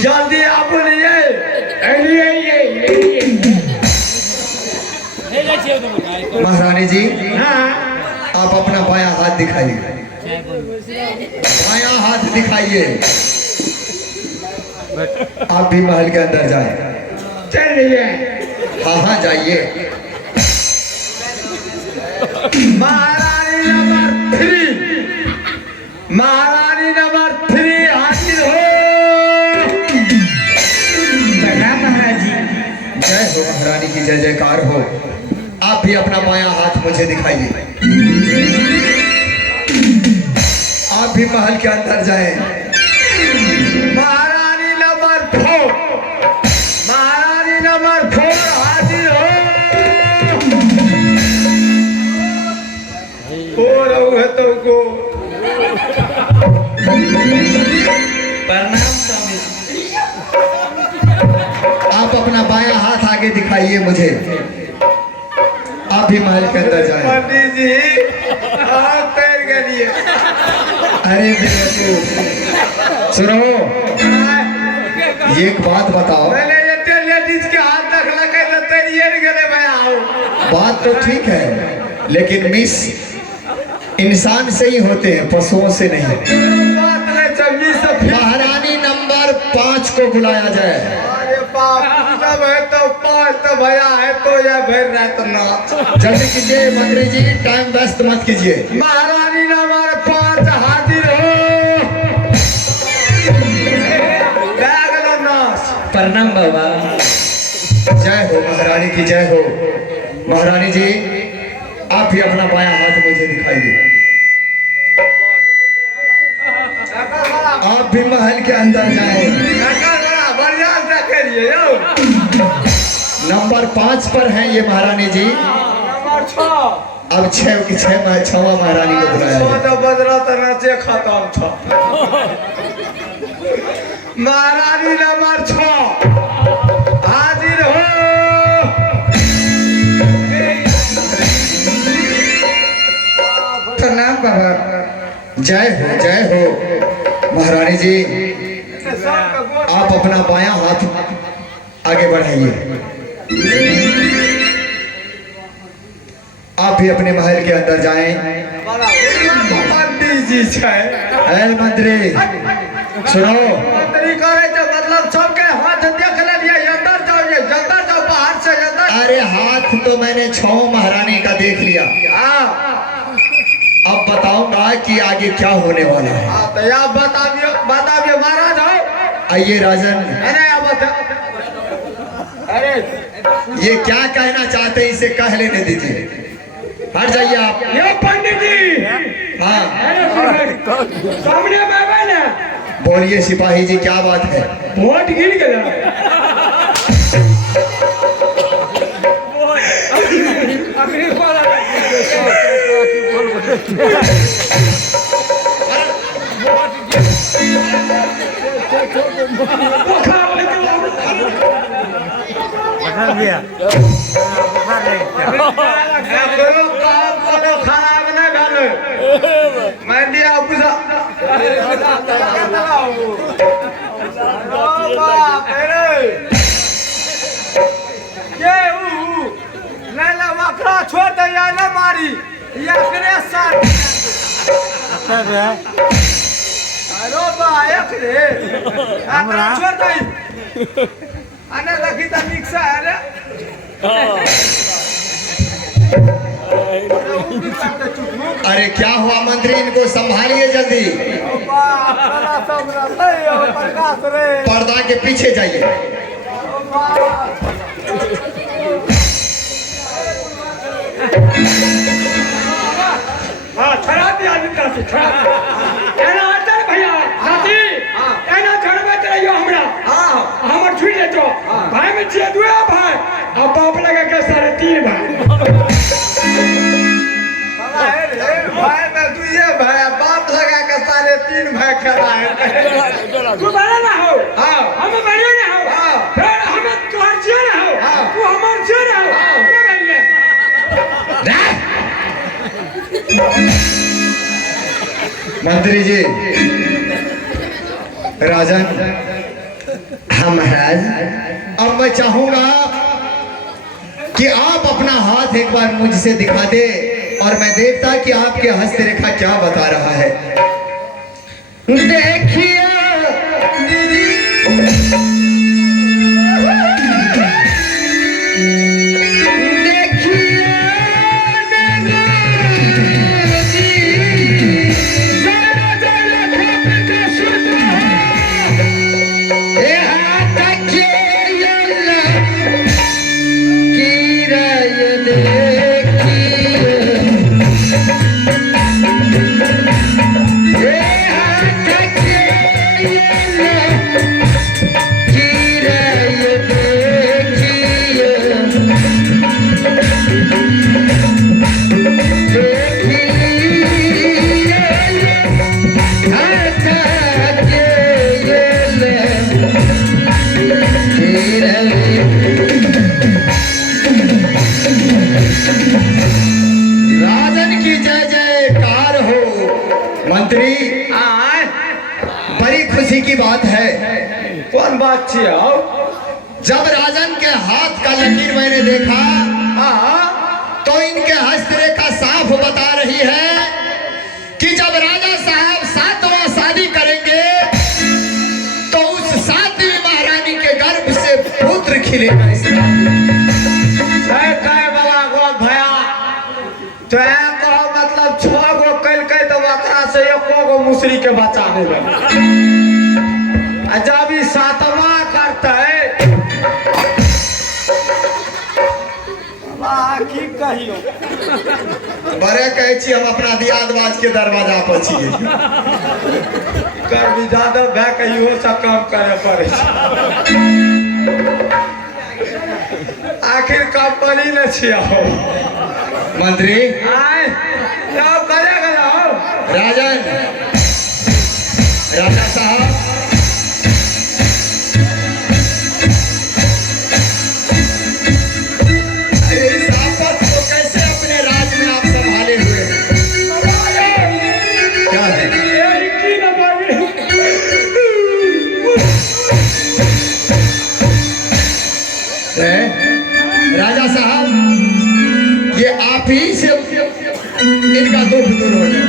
जल्दी आप महारानी जी, आप अपना बायां हाथ दिखाइए। बायां हाथ दिखाइए। आप भी महल के अंदर जाएं। चलिए। हाँ हाँ जाइए। महारानी नंबर 3, महारानी नंबर 3 हाजिर हो। प्रणाम महाराज जी। जय हो महारानी की जय जयकार हो। आप भी अपना बायां हाथ मुझे दिखाइए। आप भी महल के अंदर जाएं। महारानी नंबर 4, महारानी नंबर 4 हाजिर हो। हो रहा है तो को प्रणाम स्वामी। आप अपना बायां हाथ आगे दिखाइए मुझे। आप भी महल के अंदर जाएं। पंडित जी आप तैर गए। अरे बेटू, सुनो, एक बात बताओ। मैंने ये लेडीज के हाथ तक लगे तो तैयार गए मैं आओ। बात तो ठीक है, लेकिन मिस इंसान से ही होते हैं, पशुओं से नहीं। बात नहीं चमी सब। महारानी नंबर 5 को बुलाया जाए। अरे बाप, सब है तो 5 तो भैया है तो यह भर रहा तो ना। जल्दी कीजिए मंत्री जी, टाइम वेस्ट मत कीजिए। महारानी नंबर 5 हाजिर हो। प्रणाम बाबा। जय हो महारानी की जय हो। महारानी जी, आप भी अपना बायां हाथ मुझे दिखाइए। आप भी महल के अंदर जाएं। नंबर 5 पर हैं ये महारानी जी। नंबर 6 अब 6वां महारानी को बुलाया जाए। तो बजरा तो नाचे खत्म था। महारानी नंबर 6 हाजिर हो। प्रणाम बाबा। जय हो महारानी जी। आप अपना बायां हाथ आगे बढ़ाइए। आप भी अपने महल के अंदर जाएं। पंडित जी छै। है मंत्री, सुनो, मंत्री करे तो मतलब सबके हाथ देख लेलिए। अंदर जाओ, ये अंदर जाओ, बाहर से अंदर। अरे हाथ तो मैंने 6 महारानी का देख लिया। अब बताऊंगा कि आगे क्या होने वाला है। तो आप बताइए महाराज हो। आइए राजन, अरे अब अरे ये क्या कहना चाहते हैं इसे कह लेने दीजिए। हट जाइए आप। ये पंडित जी हाँ सामने बाबा ना बोलिए सिपाही जी, क्या बात है? वोट गिर गया बदल दिया बुखार नहीं क्या? करो काम करो खराब न भेल मैं दिया बुझा छोड़ दे या न मारी या करे साथ अच्छा है अरे बा एक रे हमरा? छोड़ दे अने लगी त मिक्सा है रे अरे क्या हुआ मंत्री, इनको संभालिए जल्दी। पर्दा के पीछे जाइए। हाँ छड़ा दिया निकल से छड़ा एना आतर भैया साथी एना छड़बे चलियो हमरा हमर छुई ले तो भाई में छे दुए भाई अब बाप लगा के 3.5 भाई भाई में तू ये भाई बाप लगा के 3.5 भाई खड़ा है तू बड़ा ना हो हाँ। हम बढ़िया ना हो हाँ। फिर हमें तोहर जिया ना हो हाँ। तू हमर जिया ना हो क्या करिए मंत्री जी, राजन, हाँ महाराज, अब मैं चाहूंगा कि आप अपना हाथ एक बार मुझसे दिखा दे और मैं देखता कि आपके हस्तरेखा क्या बता रहा है। देखिए राजन की जय जयकार हो। मंत्री, बड़ी खुशी की बात है। कौन बात थी आओ जब राजन के हाथ का लकीर मैंने देखा तो इनके हस्तरेखा साफ बता रही है कि जब राजा साहब 7वां शादी करेंगे तो उस 7वीं महारानी के गर्भ से पुत्र खिलेगा। इसका बाबा गो भया तो कहो मतलब 6 गो कल के तो ओकरा से 1 गो मुसरी के बचा देबे जब ई 7वां करते की कहियो बड़े कहै छी हम अपना दियादबाज के दरवाजा पर छियै। कर भी ज्यादा भए के इहो सब काम करे पड़े छै आखिर कंपनी न छियै हो मंत्री, आय जाओ करे गयो राजन, राजा साहब, अरे इस आफत को कैसे अपने राज में आप संभाले हुए हैं? क्या है? ये की ना बाबी राजा साहब, ये आप ही से इनका दुख दूर हो जाए।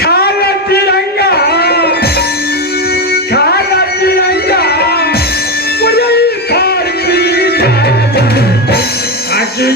खाला तिरंगा मुझे खार की आजी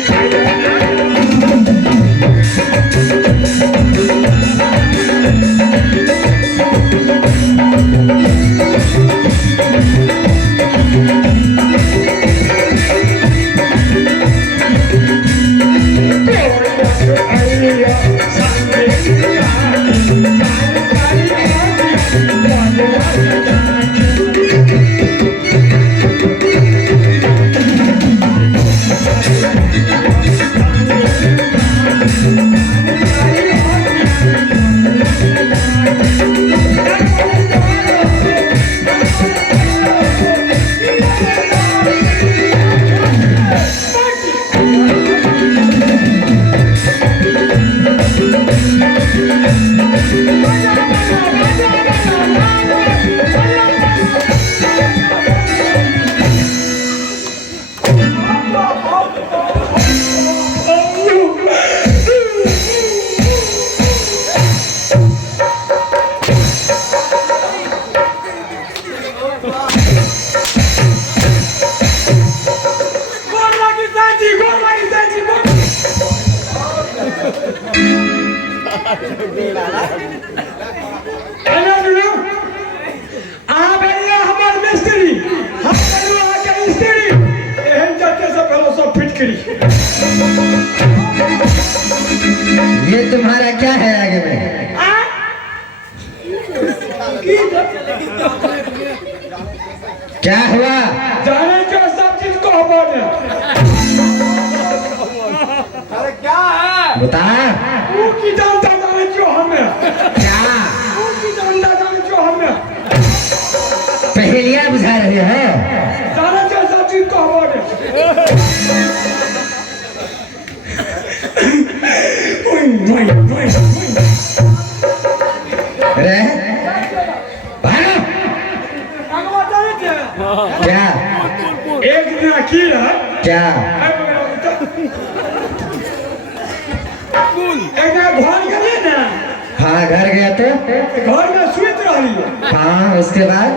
ये तुम्हारा क्या है आगे में? क्या हुआ? जाने जो सब चीज को बोले बता। वो की जानता जाने जो हमें क्या वो की जानता जाने जो हमें पहेलियां बुझा रहे हो? जाने जो सब चीज को बोले रे भागो। क्या एक दिन की है क्या? एक घर गए ना हाँ घर गया तो? घर में सुत रही है हाँ उसके बाद?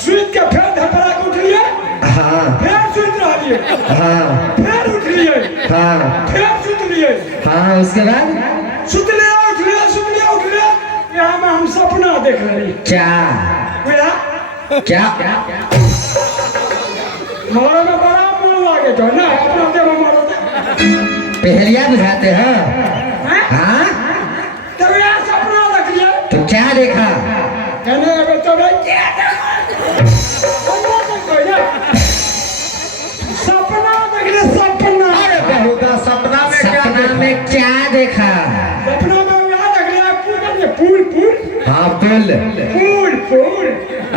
सुत के फिर धपड़ा के उठलिए हाँ फिर सुत रही है हाँ फिर उठलिए हाँ फिर सुत लिए हाँ उसके बाद? सुत लिया उठ लिया यहाँ में हम सपना देख रही क्या बुझा क्या? हमारा में बड़ा मन लागे तो ना अपना देव मारो पहेलियां बुझाते हो? हाँ तब यहाँ सपना देख लिया तो क्या देखा? कहने लगे तो भाई क्या सपना देख लिया सपना बहुता सपना में क्या सपना में क्या देखा? सपना में यहाँ देख लिया पुल पुल हाँ पुल। पुल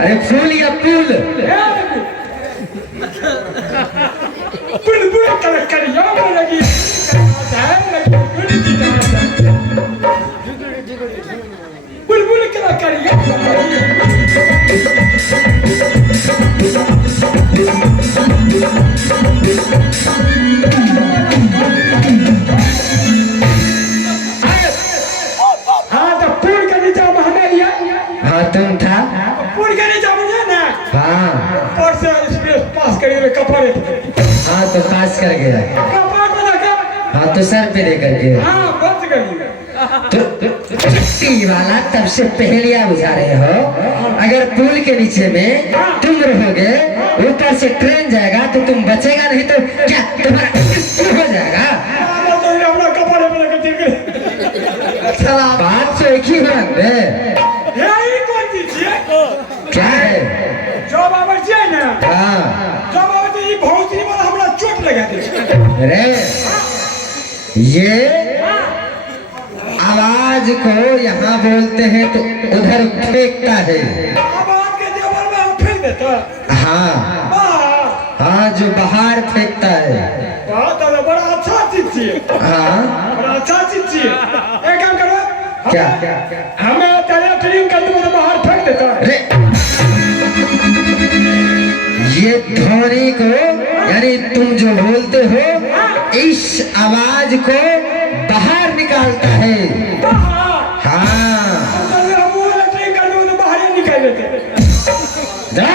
अरे फूल या पुल? पुल करिया लगी बुलबुल करिया हाँ तो पुल के नीचे हमें लिया हाँ तुम था? पुल के नीचे मुझे ना हाँ और से एक्सप्रेस पास करिए कपड़े हाँ तो पास कर गया। कपड़ा को देखा हाँ तो सर पे लेकर के हाँ बच गई तो चिट्टी वाला तब से पहेलियां बुझा रहे हो। अगर पुल के नीचे में तुम रहोगे ऊपर से ट्रेन जाएगा तो तुम बचेगा नहीं तो क्या तुम्हारा मृत्यु हो जाएगा? अपना कपड़े में लेकर चल गए चला बात तो एक ही है। यही कौन चीज है क्या है? जो बाबा जी है ना हाँ जो बाबा जी बहुत ही बड़ा हमरा चोट लगा दे रे ये आवाज को यहाँ बोलते हैं तो उधर फेंकता है। आवाज के देवर में हम फेंक देता हाँ वाह हाँ जो बाहर फेंकता है। बहुत बड़ा अच्छा चीज है हाँ बड़ा अच्छा चीज है एक काम करो क्या? हमें तेरे ट्रेन कर दो तो बाहर फेंक देता रे ये ध्वनि को यानी तुम जो बोलते हो इस आवाज को बाहर निकालता है। हाँ हम वो ट्रेन कर दो तो बाहर ही निकाल देते जा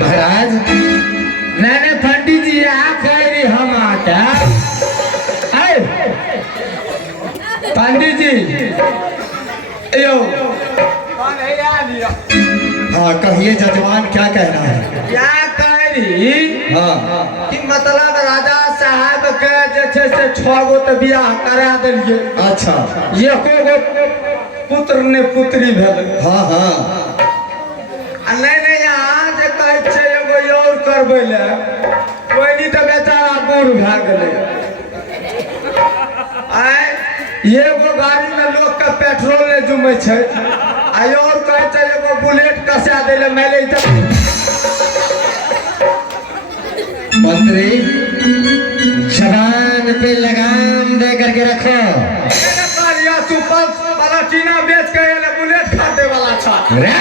महाराज मैंने पंडित जी आँख रही हम आता पंडित जी यो हाँ कहिए जजमान क्या कहना है? क्या कह रही हाँ कि मतलब राजा साहब के जे से 6 गो तो बियाह करा दिलिए अच्छा एको गो पुत्र ने पुत्री भेल हाँ हाँ नहीं यहाँ जे कहै छै एगो और करबै ले कोई नहीं तो बेचारा बूढ़ भए गेलै आय एगो गाड़ी में लोग के पेट्रोल नहीं जुमै छै आ और कहै छै एगो बुलेट कसा दे ले माइलेज दे मंत्री जबान पे लगाम दे करके रखो। तू पल्स वाला टीना बेच के बुलेट अच्छा रे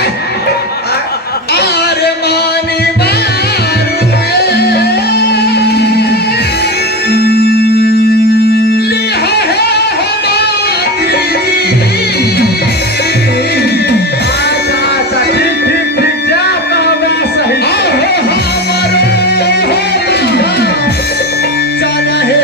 अरे मानी मारू लिहा है हमारी अच्छा ठीक ठीक ठीक क्या काम है सही हमारे जाना है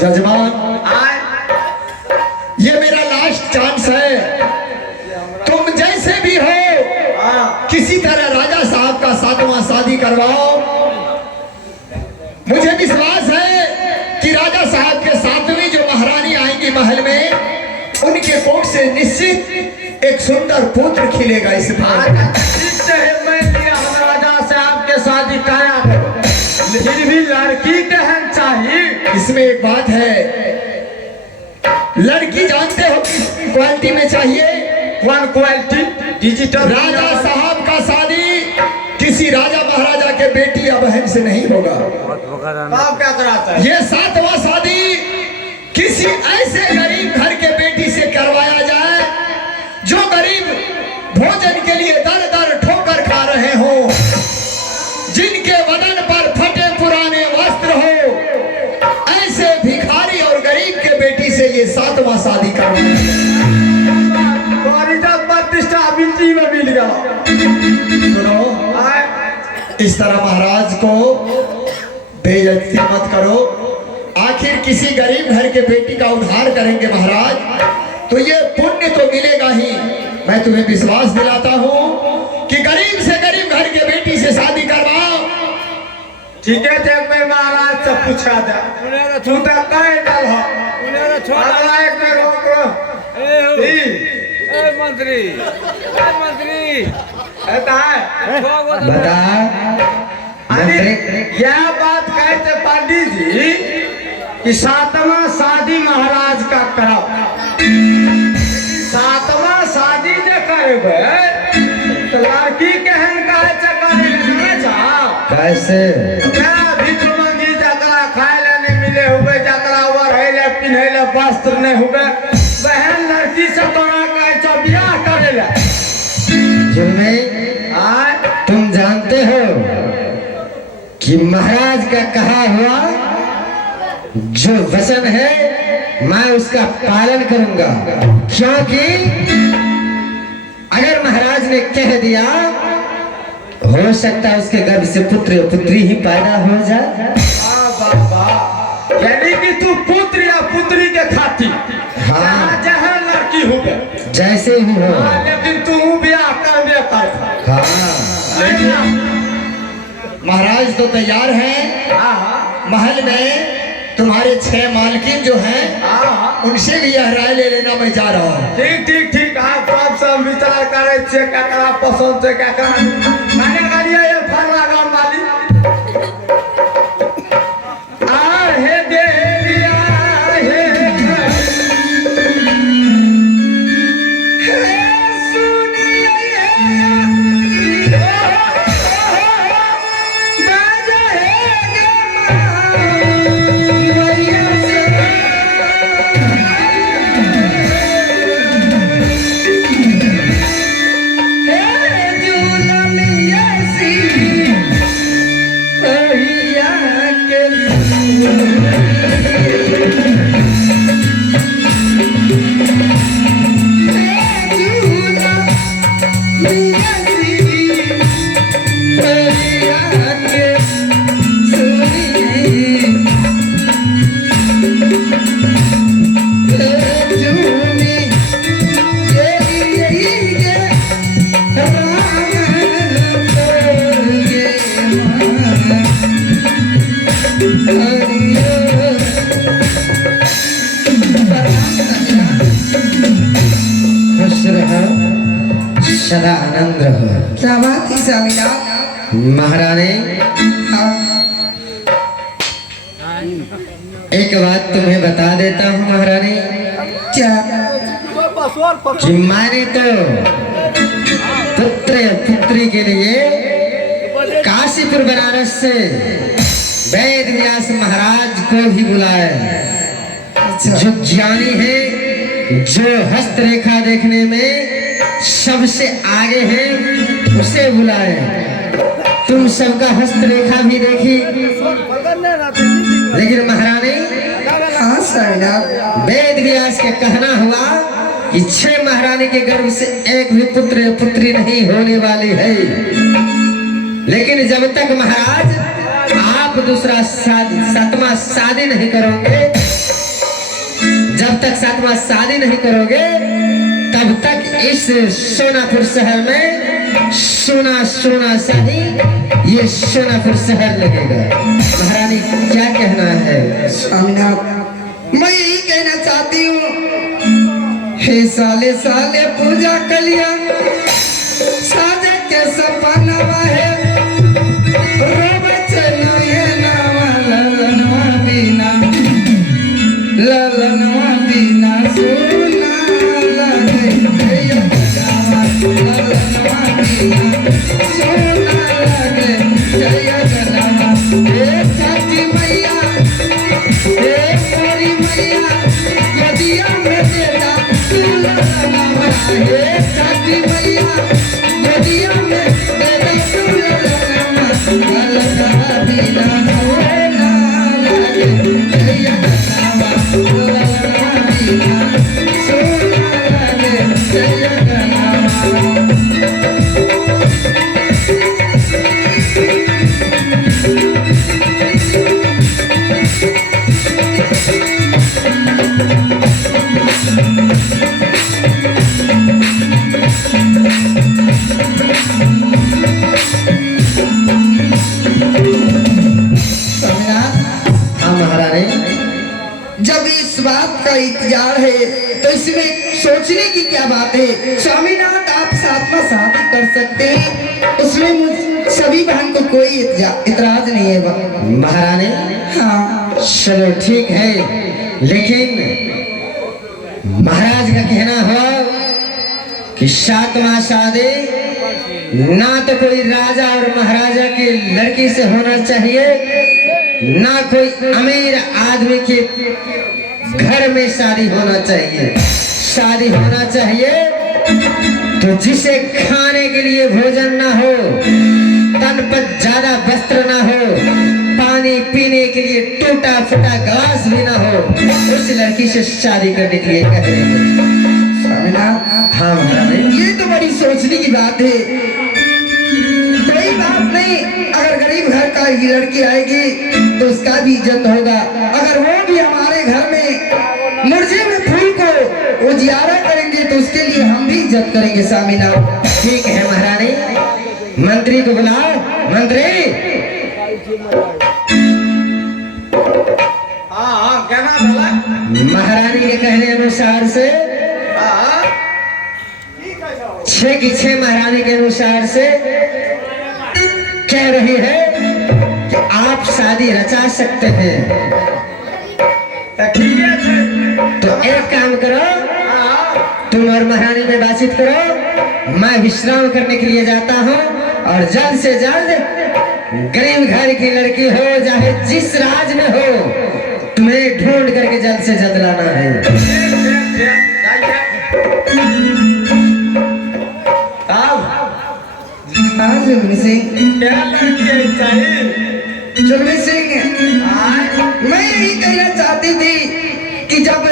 जजमान आए ये मेरा लास्ट चांस है, तुम जैसे भी हो किसी तरह राजा साहब का 7वां शादी करवाओ। मुझे विश्वास है कि राजा साहब के 7वीं जो महारानी आएंगी महल में, उनके कोख से निश्चित एक सुंदर पुत्र खिलेगा इस बार। ठीक है मैं दिया हम राजा से आपके शादी कराया लेकिन भी लड़की कहन चाहिए। इसमें एक बात है, लड़की जानते हो किस क्वालिटी में चाहिए? कौन क्वालिटी? डिजिटल राजा साहब का शादी किसी राजा महाराजा के बेटी या बहन से नहीं होगा। आप क्या कराता है? ये 7वां शादी किसी ऐसे गरीब घर के बेटी से करवाया जाए जो गरीब भोजन के लिए दर दर ठोकर खा रहे हो, जिनके बदन पर फटे पुराने वस्त्र हो, ऐसे भिखारी और गरीब के बेटी से ये 7वां शादी करवाया। प्रतिष्ठा बिल्टी में मिल गया। सुनो, इस तरह महाराज को बेइज्जती मत करो। आखिर किसी गरीब घर के बेटी का उद्धार करेंगे महाराज, तो ये पुण्य तो मिलेगा ही। मैं तुम्हें विश्वास दिलाता हूँ कि गरीब से गरीब घर के बेटी से शादी करवाओ। ठीक है जब मैं महाराज से पूछा था तू तो कहे डाल हो अगला एक में रोक लो मंत्री ऐसा है बता मंत्री, यह बात कहते पंडित जी कि 7वां शादी महाराज का कराओ। 7वां शादी जो करेबे तो लड़की कहन काहे चक्कर में चाह कैसे? भीख मंगी जकरा खाए ले नहीं मिले हुए, जकरा ओढ़े पिन्हे ले वस्त्र नहीं हुए, बहन लड़की से तोरा कहे चो बियाह करे ले। जुम्मे, तुम जानते हो कि महाराज का कहा हुआ जो वचन है मैं उसका पालन करूंगा, क्योंकि अगर महाराज ने कह दिया हो सकता है उसके गर्भ से पुत्र या पुत्री ही पैदा हो जाए। यानी कि तू पुत्र या पुत्री के खाती हाँ। जहाँ लड़की हो गए जैसे ही हो, लेकिन तू ब्याह करबे कर। हाँ। महाराज तो तैयार हैं, महल में तुम्हारे 6 मालकिन जो हैं उनसे भी यह राय ले लेना मैं जा रहा हूँ। ठीक ठीक ठीक आप सब विचार करे छे ककरा पसंद से ककरा माने करिए ये फरवा गांव वाली आ हे देविया हे सुनिए बाजा है गे मैया से सदा आनंद रहो। क्या बात है स्वामीनाथ। महारानी हाँ, एक बात तुम्हें बता देता हूँ महारानी क्या? कि मैंने तो पुत्र या पुत्री के लिए काशीपुर बनारस से वेद व्यास महाराज को भी बुलाया, जो ज्ञानी है, जो हस्तरेखा देखने में सबसे आगे है, उसे बुलाए। तुम सबका हस्तरेखा भी देखी, लेकिन महारानी हाँ स्वामीनाथ। वेद व्यास के कहना हुआ कि 6 महारानी के गर्भ से एक भी पुत्र या पुत्री नहीं होने वाली है। लेकिन जब तक महाराज आप दूसरा सातवां शादी नहीं करोगे, जब तक सातवां शादी नहीं करोगे, तब तक इस सोनापुर शहर में सोना सोना सा ही ये सोनापुर शहर लगेगा। महारानी क्या कहना है? स्वामीनाथ, मैं यही कहना चाहती हूँ, हे साले साले पूजा कलिया साजे के सपनवा है, रोवे चलो ये नावा ललनवा बिना, ललनवा बिना सोना लगे, ये गजावा ललनवा बिना सोना लगे, जय गजावा। हे छठी मैया, हे मोरी मैया, यदिया में देता तू ललनवा, हे छठी मैया, यदिया में देता तू ललनवा, ललनवा बिना सोना लगे, जय गजावा ललनवा बिना सोना लगे, जय गजावा। हाँ महारानी, जब इस बात का इंतजार है तो इसमें सोचने की क्या बात है? स्वामीनाथ, आप सातवां शादी कर सकते हैं, उसमें मुझ सभी बहन को कोई इतराज नहीं है। महारानी हाँ, चलो ठीक है, लेकिन महाराज का कहना हो कि सातवां शादी ना तो कोई राजा और महाराजा की लड़की से होना चाहिए, ना कोई अमीर आदमी के घर में शादी होना चाहिए। शादी होना चाहिए तो जिसे खाने के लिए भोजन ना हो, तन पर ज्यादा वस्त्र ना हो, पानी पीने के लिए टूटा फूटा गिलास भी ना हो, उस लड़की से शादी करने के लिए कह रहे हैं। स्वामीनाथ, हाँ महारानी, ये तो बड़ी सोचने की बात है। कोई बात नहीं, अगर गरीब घर का ही लड़की आएगी तो उसका भी इज्जत होगा। अगर वो भी हमारे घर में मुर्जे में फूल को उजियारा करेंगे तो उसके लिए हम भी इज्जत करेंगे। स्वामीनाथ, ठीक है महारानी, मंत्री को बुलाओ। मंत्री, हाँ कहना भला। महारानी के कहने अनुसार से हाँ 6 की 6 महारानी के अनुसार से कह रही है कि आप शादी रचा सकते हैं। तो ठीक है। तो एक काम करो, तुम और महारानी में बातचीत करो, मैं विश्राम करने के लिए जाता हूँ, और जल्द से जल्द गरीब घर की लड़की हो चाहे जिस राज में हो, तुम्हें ढूंढ करके जल्द से जल्द लाना है। हाँ जुगनी सिंह, क्या लड़की चाहिए? जुगनी सिंह, मैं यही कहना चाहती थी कि जब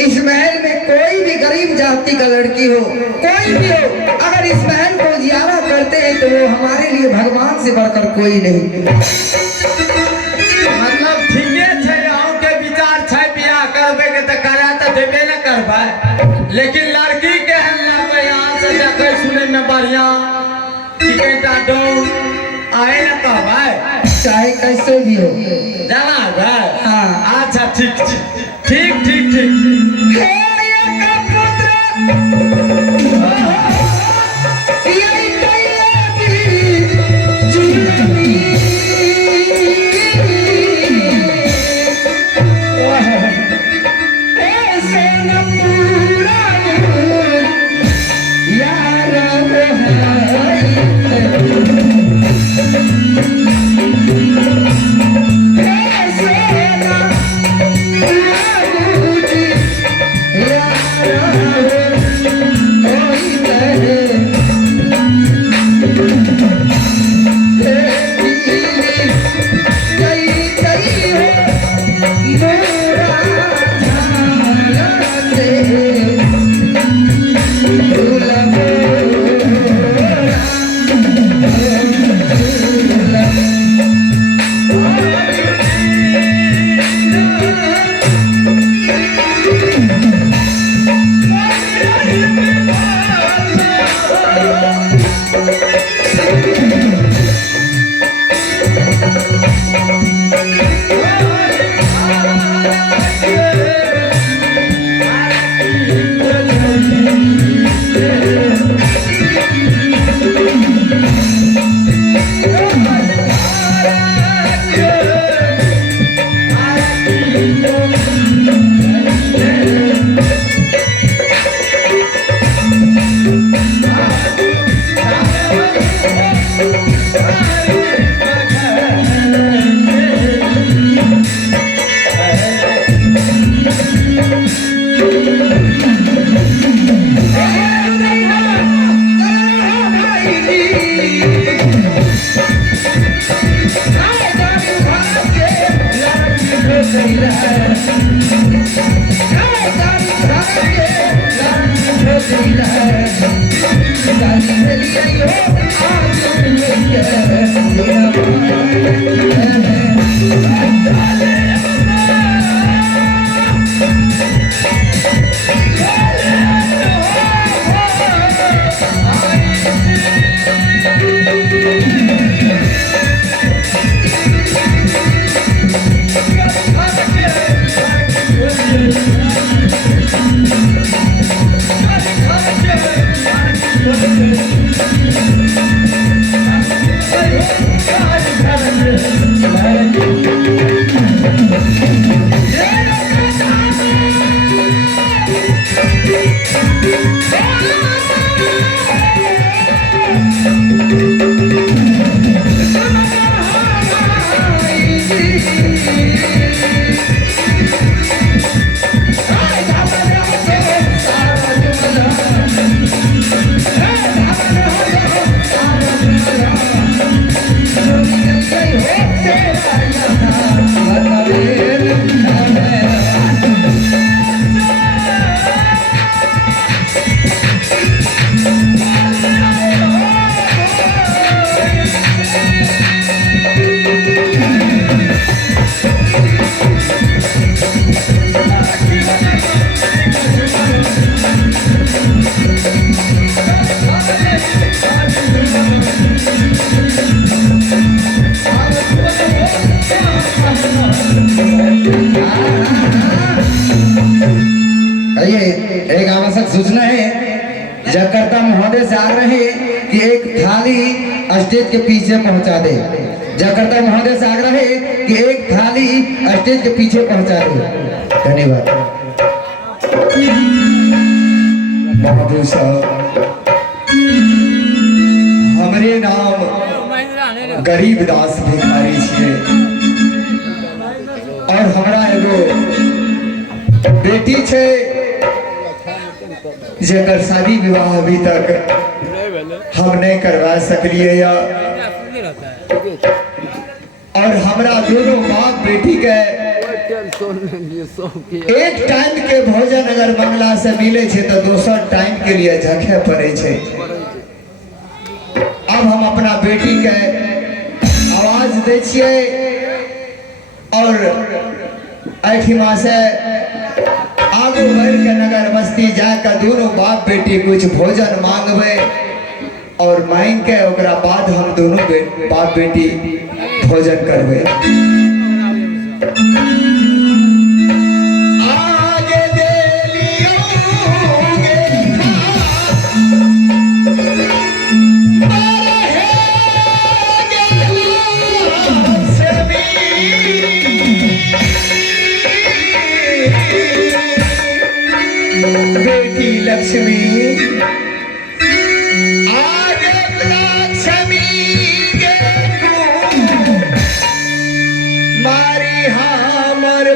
इस महल में कोई भी गरीब जाति का लड़की हो, कोई भी हो, अगर इस महल को उजियारा करते हैं तो वो हमारे लिए भगवान से बढ़कर कोई नहीं। मतलब ठीके छै, अहूँ के विचार छै बियाह करबे के तो करा तो देबे न करबै, लेकिन लड़की के लागे यहाँ से देखे सुने में बढ़िया कि कनिटा डोन आए न कहबै, चाहे कैसे भी हो। जाना है? हाँ। अच्छा ठीक ठीक ठीक ठीक। हे ये का पुत्र, एक आवश्यक सूचना है, जकार्ता महोदय से आग्रह है कि एक थाली स्टेज के पीछे पहुंचा दे। जकार्ता महोदय से आग्रह है कि एक थाली स्टेज के पीछे पहुंचा दे। धन्यवाद। बहादुर साहब, हमरे नाम गरीबदास भिखारी छे और हमरा एगो बेटी छे जेकर शादी विवाह अभी तक हम नहीं करवा सकलिए या, और हमरा दोनों बाप बेटी के एक टाइम के भोजन अगर बंगला से मिले छे तो दोसर टाइम के लिए झखे पड़े छे। अब हम अपना बेटी के आवाज दे छिए और एठिमा से आगू बढ़ के नगर बस्ती जाकर दोनों बाप बेटी कुछ भोजन मांगबे और मांग के ओकरा बाद हम दोनों बाप बेटी भोजन करबे। आगे दे लियोगे बेटी लक्ष्मी, आगे लक्ष्मी के मारी हमर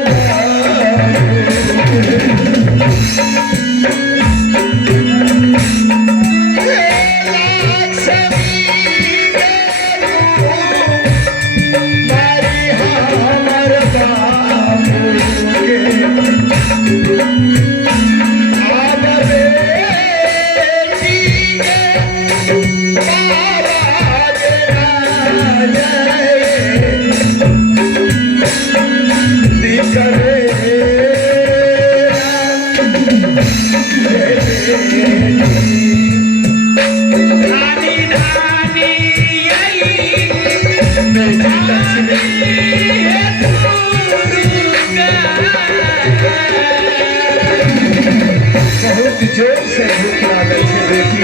जोर से भूख लागल छै बेटी।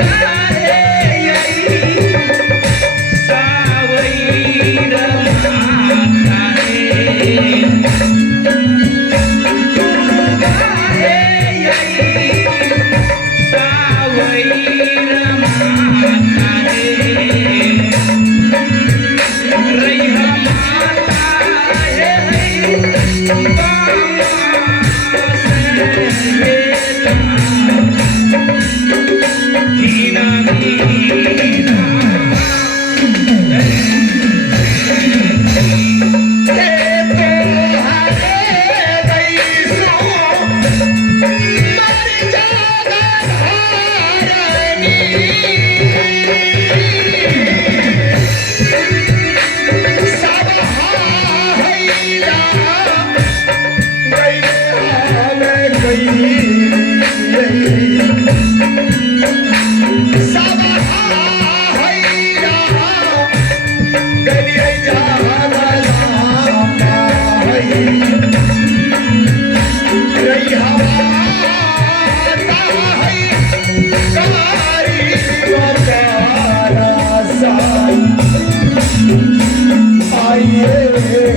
आज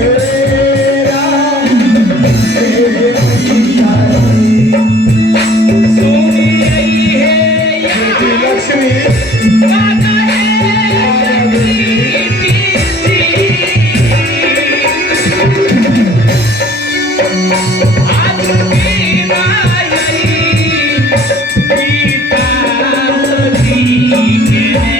की